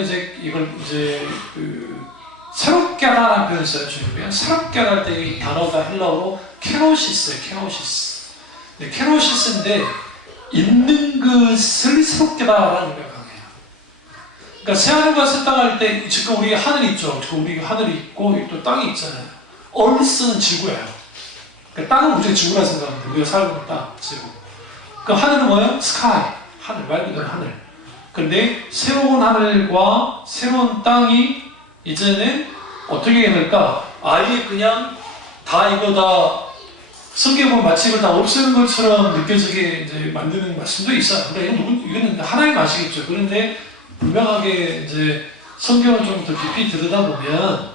이걸 새롭게 하다라는 표현을 써요. 주님이 새롭게 하다 때 이 단어가 헬라어로 케노시스예요. 케노시스. 네, 케노시스인데 있는 것을 새롭게 하다라는 거예요. 그러니까 새하늘과 새 땅 할 때 지금 우리 하늘이 있죠. 지금 우리 하늘이 있고 또 땅이 있잖아요. 얼스는 지구예요. 그러니까 땅은 무조건 지구라 생각합니다. 우리가 살고 있는 땅, 지구. 그 하늘은 뭐예요? 스카이. 하늘, 말 그대로 하늘. 근데 새로운 하늘과 새로운 땅이 이제는 어떻게 해야 될까? 아예 그냥 다 이거 다 성경을 마치 이걸 다 없애는 것처럼 느껴지게 이제 만드는 말씀도 있어요. 그러니까 이거는 하나님 아시겠죠. 그런데 분명하게 이제 성경을 좀 더 깊이 들여다보면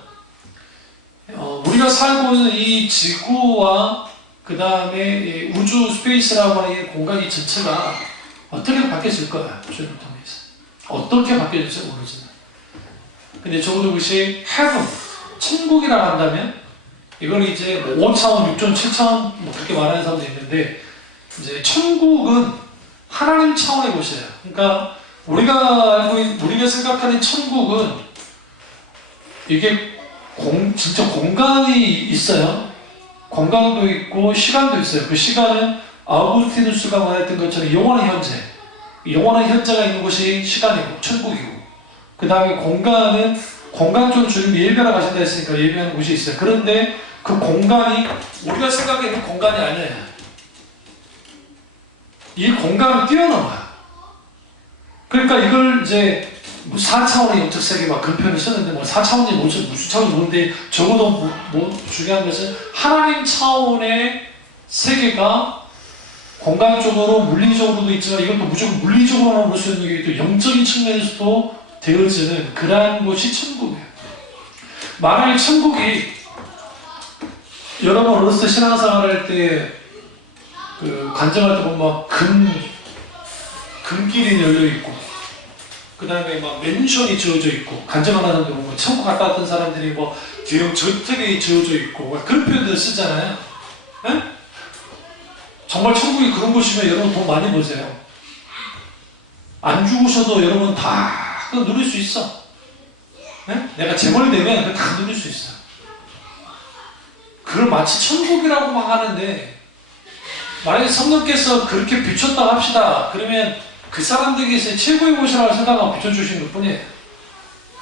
우리가 살고 있는 이 지구와 그 다음에 우주 스페이스라고 하는 이 공간이 전체가 어떻게 바뀌어질 거야 주님을 통해서 어떻게 바뀌어질지 모르지만 근데 적어도 그것이 heaven 천국이라고 한다면 이걸 이제 5차원, 6차원, 7차원 뭐 그렇게 말하는 사람도 있는데 이제 천국은 하나님 차원의 곳이에요. 그러니까 우리가 생각하는 천국은 이게 진짜 공간이 있어요. 공간도 있고 시간도 있어요. 그 시간은 아우구스티누스가 말했던 것처럼 영원한 현재. 영원한 현재가 있는 곳이 시간이고 천국이고 그 다음에 공간은 공간 쪽으로 주님이 예배하러 가신다 했으니까 예배하는 곳이 있어요. 그런데 그 공간이 우리가 생각하는 공간이 아니에요. 이 공간을 뛰어넘어요. 그러니까 이걸 이제 4차원의 영적 세계 막 그런 표현을 썼는데 뭐 4차원이 무슨 차원이 뭔데 적어도 중요한 것은 하나님 차원의 세계가 공간적으로 물리적으로도 있지만 이것도 무조건 물리적으로만 볼 수 있는 게 또 영적인 측면에서도 되어지는 그러한 곳이 천국이에요. 만약에 천국이 여러분 어렸을 때 신앙생활 할 때 그 간증할 때 보면 막 금길이 열려있고 그 다음에 막 맨션이 지어져 있고 간증하는 사람들 보면 천국 갔다 왔던 사람들이 뭐 대형 저택이 지어져 있고 그런 표현들 쓰잖아요. 네? 정말 천국이 그런 곳이면 여러분 돈 많이 버세요. 안 죽으셔도 여러분 다 그거 누릴 수 있어. 네? 내가 재벌이 되면 그거 다 누릴 수 있어. 그걸 마치 천국이라고 막 하는데 만약에 성령께서 그렇게 비췄다고 합시다. 그러면 그 사람들에게서 최고의 곳이라고 생각하고 비춰주신 것 뿐이에요.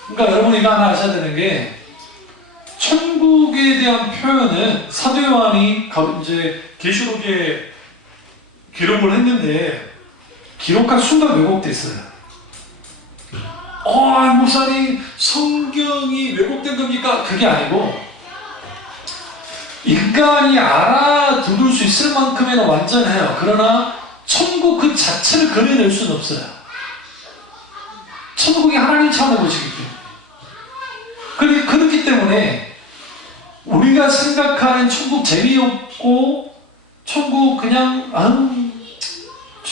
그러니까 여러분이 이거 하나 아셔야 되는 게 천국에 대한 표현은 사도 요한이 이제 계시록에 기록을 했는데 기록한 순간 왜곡됐어요. 목사님 성경이 왜곡된 겁니까? 그게 아니고 인간이 알아들을 수 있을 만큼에는 완전해요. 그러나 천국 그 자체를 그려낼 수는 없어요. 천국이 하나님 차원의 곳이기 때문에. 그렇기 때문에 우리가 생각하는 천국 재미없고 천국 그냥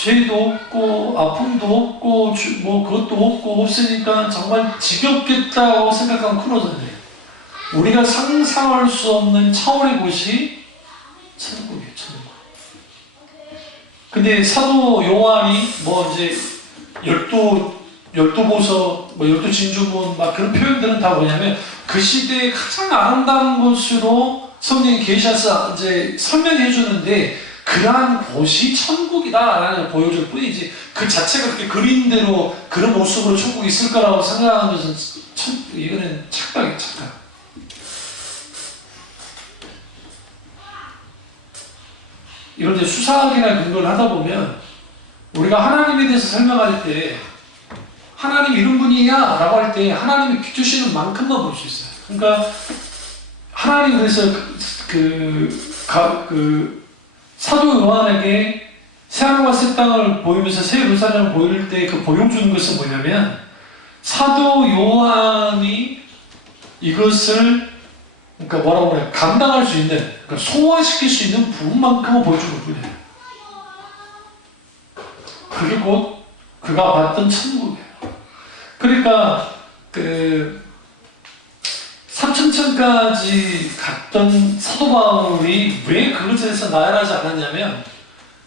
죄도 없고 아픔도 없고 뭐 그것도 없고 없으니까 정말 지겹겠다고 생각한 크로자네요. 우리가 상상할 수 없는 차원의 곳이 천국이에요. 천국. 근데 사도 요한이 뭐 이제 열두 보서, 뭐 열두 진주문 막 그런 표현들은 다 뭐냐면 그 시대에 가장 아름다운 곳으로 성령이 계셔서 이제 설명해 주는데 그러한 곳이 천국이다라는 걸 보여줄 뿐이지 그 자체가 그렇게 그림대로 그런 모습으로 천국이 있을 거라고 생각하는 것은 이거는 착각이에요. 착각. 이럴 때 수사학이나 근거를 하다 보면 우리가 하나님에 대해서 설명할 때 하나님 이런 분이야 라고 할 때 하나님이 주시는 만큼만 볼 수 있어요. 그러니까 하나님 그래서 사도 요한에게 새하늘과 새 땅을 보이면서 새 예루살렘을 보일 때 그 보여주는 것은 뭐냐면 사도 요한이 이것을 그러니까 뭐라고 그래요? 감당할 수 있는, 그러니까 소화시킬 수 있는 부분만큼은 보여주는 뿐이에요. 그게 곧 그가 봤던 천국이에요. 그러니까 삼천천까지 갔던 사도 바울이 왜 그것에서 나열하지 않았냐면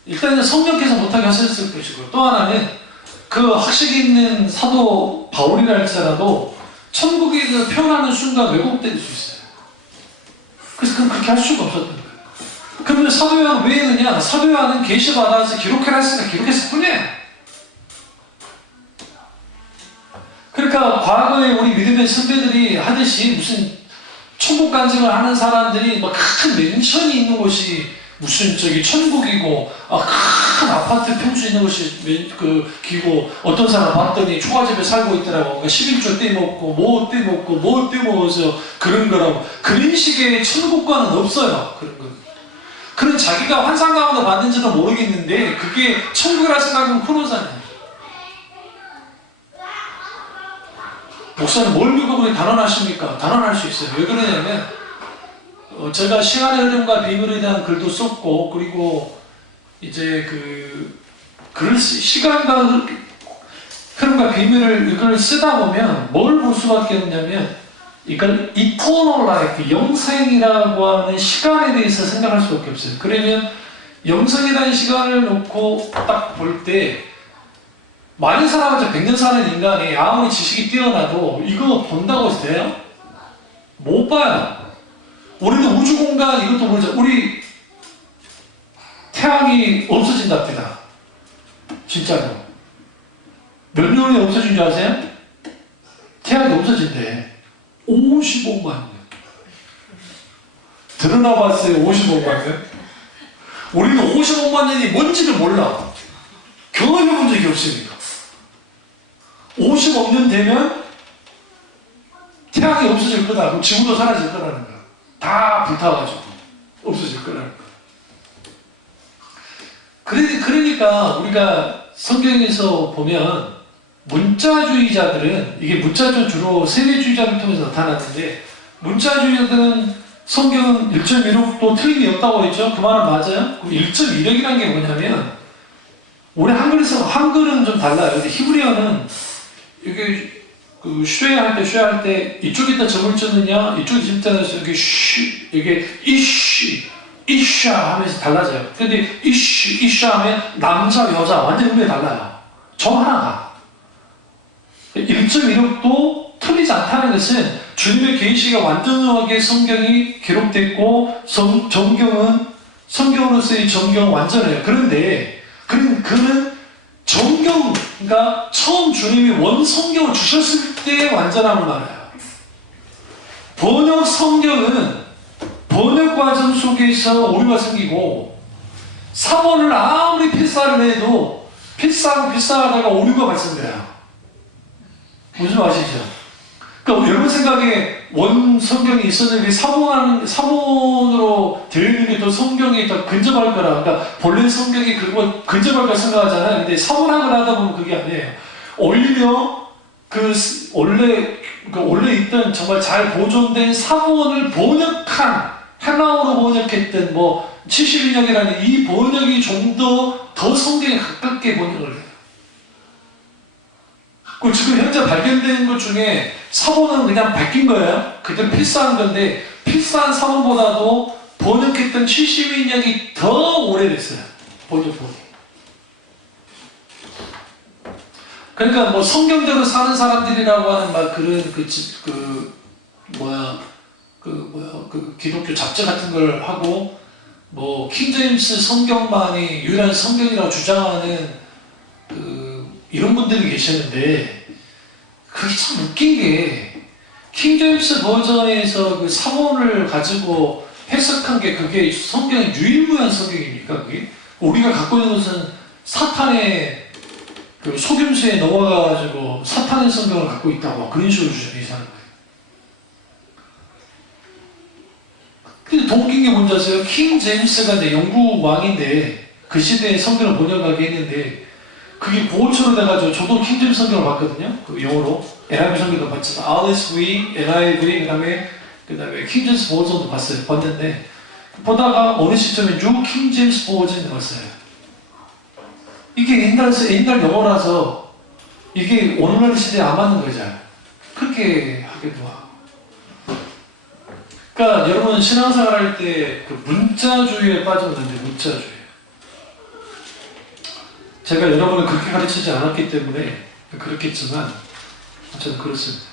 일단 성령께서 못하게 하셨을 것이고 또 하나는 그 학식이 있는 사도 바울이라 할지라도 천국을 표현하는 순간 왜곡될 수 있어요. 그래서 그건 그렇게 할 수가 없었던 거예요. 그러면 사도 요한은 왜 했느냐? 사도 요한은 계시받아서 기록해라 했으니까 기록했을 뿐이에요. 그러니까 과거에 우리 믿음의 선배들이 하듯이 무슨 천국 간증을 하는 사람들이 막 큰 맨션이 있는 곳이 무슨 저기 천국이고 큰 아파트 평수 있는 곳이 기고 어떤 사람 봤더니 초가집에 살고 있더라고. 그러니까 11조 떼먹고 뭐 떼먹고 뭐 떼먹어서 그런 거라고. 그런 식의 천국과는 없어요. 그런 거. 그런 자기가 환상 가운데 봤는지는 모르겠는데 그게 천국이라 생각하면 크로자네요. 목사님 뭘 믿고 그렇게 단언하십니까? 단언할 수 있어요. 왜 그러냐면 제가 시간의 흐름과 비밀에 대한 글도 썼고 그리고 이제 시간과 흐름과 비밀을 이걸 쓰다 보면 뭘 볼 수밖에 없냐면 이걸 eternal life, 영생이라고 하는 시간에 대해서 생각할 수밖에 없어요. 그러면 영생이라는 시간을 놓고 딱 볼 때 많은 사람한테 100년 사는 인간이 아무리 지식이 뛰어나도 이거 본다고 해서 돼요? 못 봐요. 우리도 우주 공간 이것도 모르죠. 우리 태양이 없어진답니다. 진짜로. 몇 년에 없어진 줄 아세요? 태양이 없어진대. 55만 년. 드러나 봤어요? 55만 년? 우리는 55만 년이 뭔지를 몰라. 경험해 본 적이 없으니까. 50억 년 되면 태양이 없어질 거다. 그럼 지구도 사라질 거라는 거야. 다 불타가지고 없어질 거라는 거야. 그러니까 우리가 성경에서 보면 문자주의자들은 이게 문자주 주로 세대주의자를 통해서 나타났는데 문자주의자들은 성경은 1.16도 틀림이 없다고 했죠. 그 말은 맞아요. 1.16이라는 게 뭐냐면 우리 한글은 좀 달라요. 근데 히브리어는 이게 쉐할 때 이쪽에다 점을 찍느냐 이쪽에 점자에서 이게 이샤 하면서 달라져요. 근데 이샤 하면 남자 여자 완전 의미가 달라요. 저 하나가 1.16도 틀리지 않다는 것은 주님의 계시가 완전하게 성경이 기록됐고 성경으로서의 정경은 완전해요. 그런데 그는 그러니까 처음 주님이 원성경을 주셨을 때 완전함을 말해요. 번역 성경은 번역 과정 속에서 오류가 생기고 사본을 아무리 필사를 해도 필사하다가 오류가 발생돼요. 무슨 말이죠? 그러니까 여러분 생각에 원 성경이 있었는데 사본으로 되어 있는 게 더 성경에 더 근접할 거라. 그러니까 본래 성경이 그거 근접할 거라 생각하잖아요. 근데 사본학을 하다 보면 그게 아니에요. 오히려 원래 있던 정말 잘 보존된 사본을 번역한 헬라어로 번역했던 뭐 72년이라는 이 번역이 좀 더 성경에 가깝게 번역을 해요. 그 지금 현재 발견된 것 중에 사본은 그냥 바뀐 거예요. 그때 필사한 건데 필사한 사본보다도 번역했던 72년이 더 오래됐어요. 번역본이. 그러니까 뭐 성경대로 사는 사람들이라고 하는 막 그런 그 기독교 잡지 같은 걸 하고 뭐 킹제임스 성경만이 유일한 성경이라고 주장하는 이런 분들이 계시는데 그게 참 웃긴 게 킹제임스 버전에서 그 사본을 가지고 해석한 게 그게 성경의 유일무이한 성경입니까? 그게 우리가 갖고 있는 것은 사탄의 그 속임수에 넘어가가지고 사탄의 성경을 갖고 있다고 그런 식으로 주장하는 거예요. 근데 더 웃긴 게 뭔지 아세요? 킹 제임스가 이제 영국 왕인데 그 시대에 성경을 번역하게 했는데 그게 고어처로 돼가지고 저도 킹 제임스 성경을 봤거든요. 그 영어로 NIV 성경도 봤지만 RSV, NIV 그다음에 킹 제임스 버전도 봤는데 보다가 어느 시점에 뉴 킹 제임스 버전이 나왔어요. 이게 옛날 영어라서 이게 오늘날 시대에 안 맞는 거죠. 그렇게 하기도 하고. 그러니까 여러분 신앙생활 할 때 그 문자주의에 빠지면 안 돼요. 문자주의. 제가 여러분을 그렇게 가르치지 않았기 때문에 그렇겠지만 저는 그렇습니다.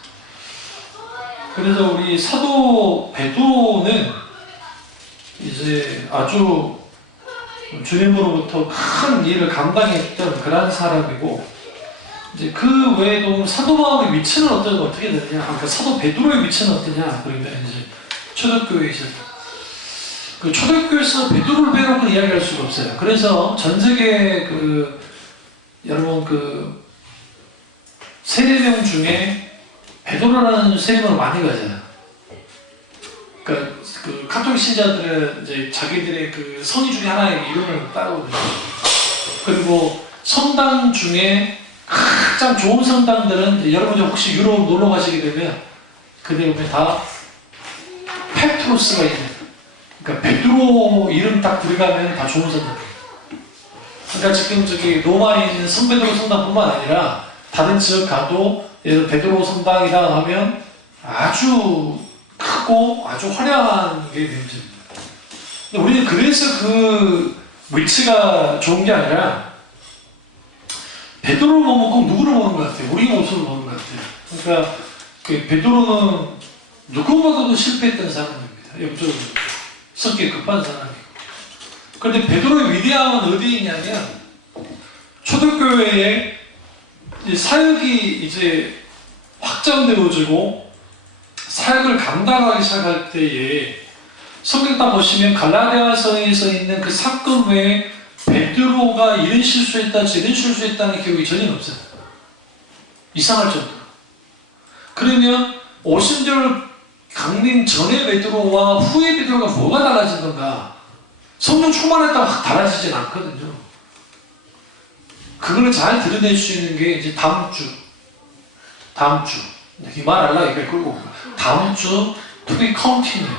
그래서 우리 사도 베드로는 이제 아주 주님으로부터 큰 일을 감당했던 그런 사람이고 이제 그 외에도 사도 바울의 위치는 어떻게 되느냐? 그러니까 사도 베드로의 위치는 어떠냐? 그러면 이제 초대교회에 있었다. 그 초대교회에서 베드로를 빼놓고 이야기할 수가 없어요. 그래서 전 세계 여러분 세례명 중에 베드로라는 세례명을 많이 가져요. 그러니까 그 카톨릭 신자들은 이제 자기들의 그 성이 중에 하나의 이름을 따르거든요. 그리고 성당 중에 가장 좋은 성당들은 여러분이 혹시 유럽 놀러 가시게 되면 그들 보면 다 페트로스가 있는. 그러니까 베드로 이름 딱 들어가면 다 좋은 성당. 그러니까 지금 로마에 있는 성 베드로 성당뿐만 아니라 다른 지역 가도 예를 들어 베드로 성당이라 하면 아주 크고 아주 화려한 게 되죠. 근데 우리는 그래서 그 위치가 좋은 게 아니라 베드로를 보면 꼭 누구를 보는 것 같아요. 우리 모습을 보는 것 같아요. 그러니까 그 베드로는 누구보다도 실패했던 사람입니다. 영적으로 성격이 급한 사람이고. 그런데 베드로의 위대함은 어디에 있냐면 초대교회에 사역이 이제 확장되어지고 사역을 감당하기 시작할 때에 성경 다 보시면 갈라디아서에서 있는 그 사건 외에 베드로가 이런 실수했다 저런 실수했다는 기록이 전혀 없어요. 이상할 정도로. 그러면 오순절 강림 전의 베드로와 후의 베드로가 뭐가 달라진 건가? 성령 충만했다고 확 달라지진 않거든요. 그걸 잘 드러낼 수 있는 게 이제 다음 주 이 말할라 이걸 끌고 다음 주 to be continued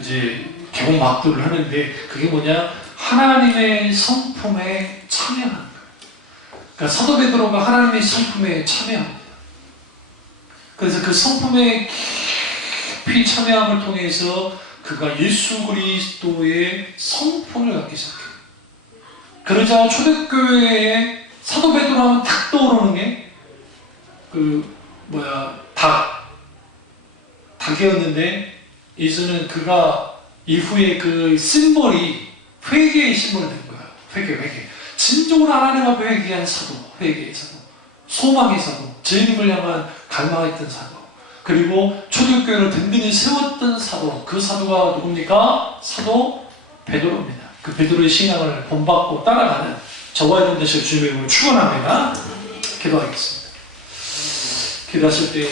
이제 개봉 막두를 하는데 그게 뭐냐? 하나님의 성품에 참여하는 거예요. 그러니까 사도 베드로가 하나님의 성품에 참여합니다. 그래서 그 성품에 깊이 참여함을 통해서 그가 예수 그리스도의 성품을 갖기 시작해요. 그러자 초대교회에 사도 베드로 하면 탁 떠오르는 게 닭이었는데 이제는 그가 이후에 그 심볼이 회개의 심볼이 된 거야. 회개. 진정으로 하나님 앞에 회개한 사도, 회개의 사도, 소망의 사도, 주님을 향한 갈망했던 사도, 그리고 초대교회를 든든히 세웠던 사도, 그 사도가 누굽니까? 사도 베드로입니다. 그 베드로의 신앙을 본받고 따라가는 저와 여러분 되실 주님의 이름으로 축원합니다. 기도하겠습니다. 기도하실 때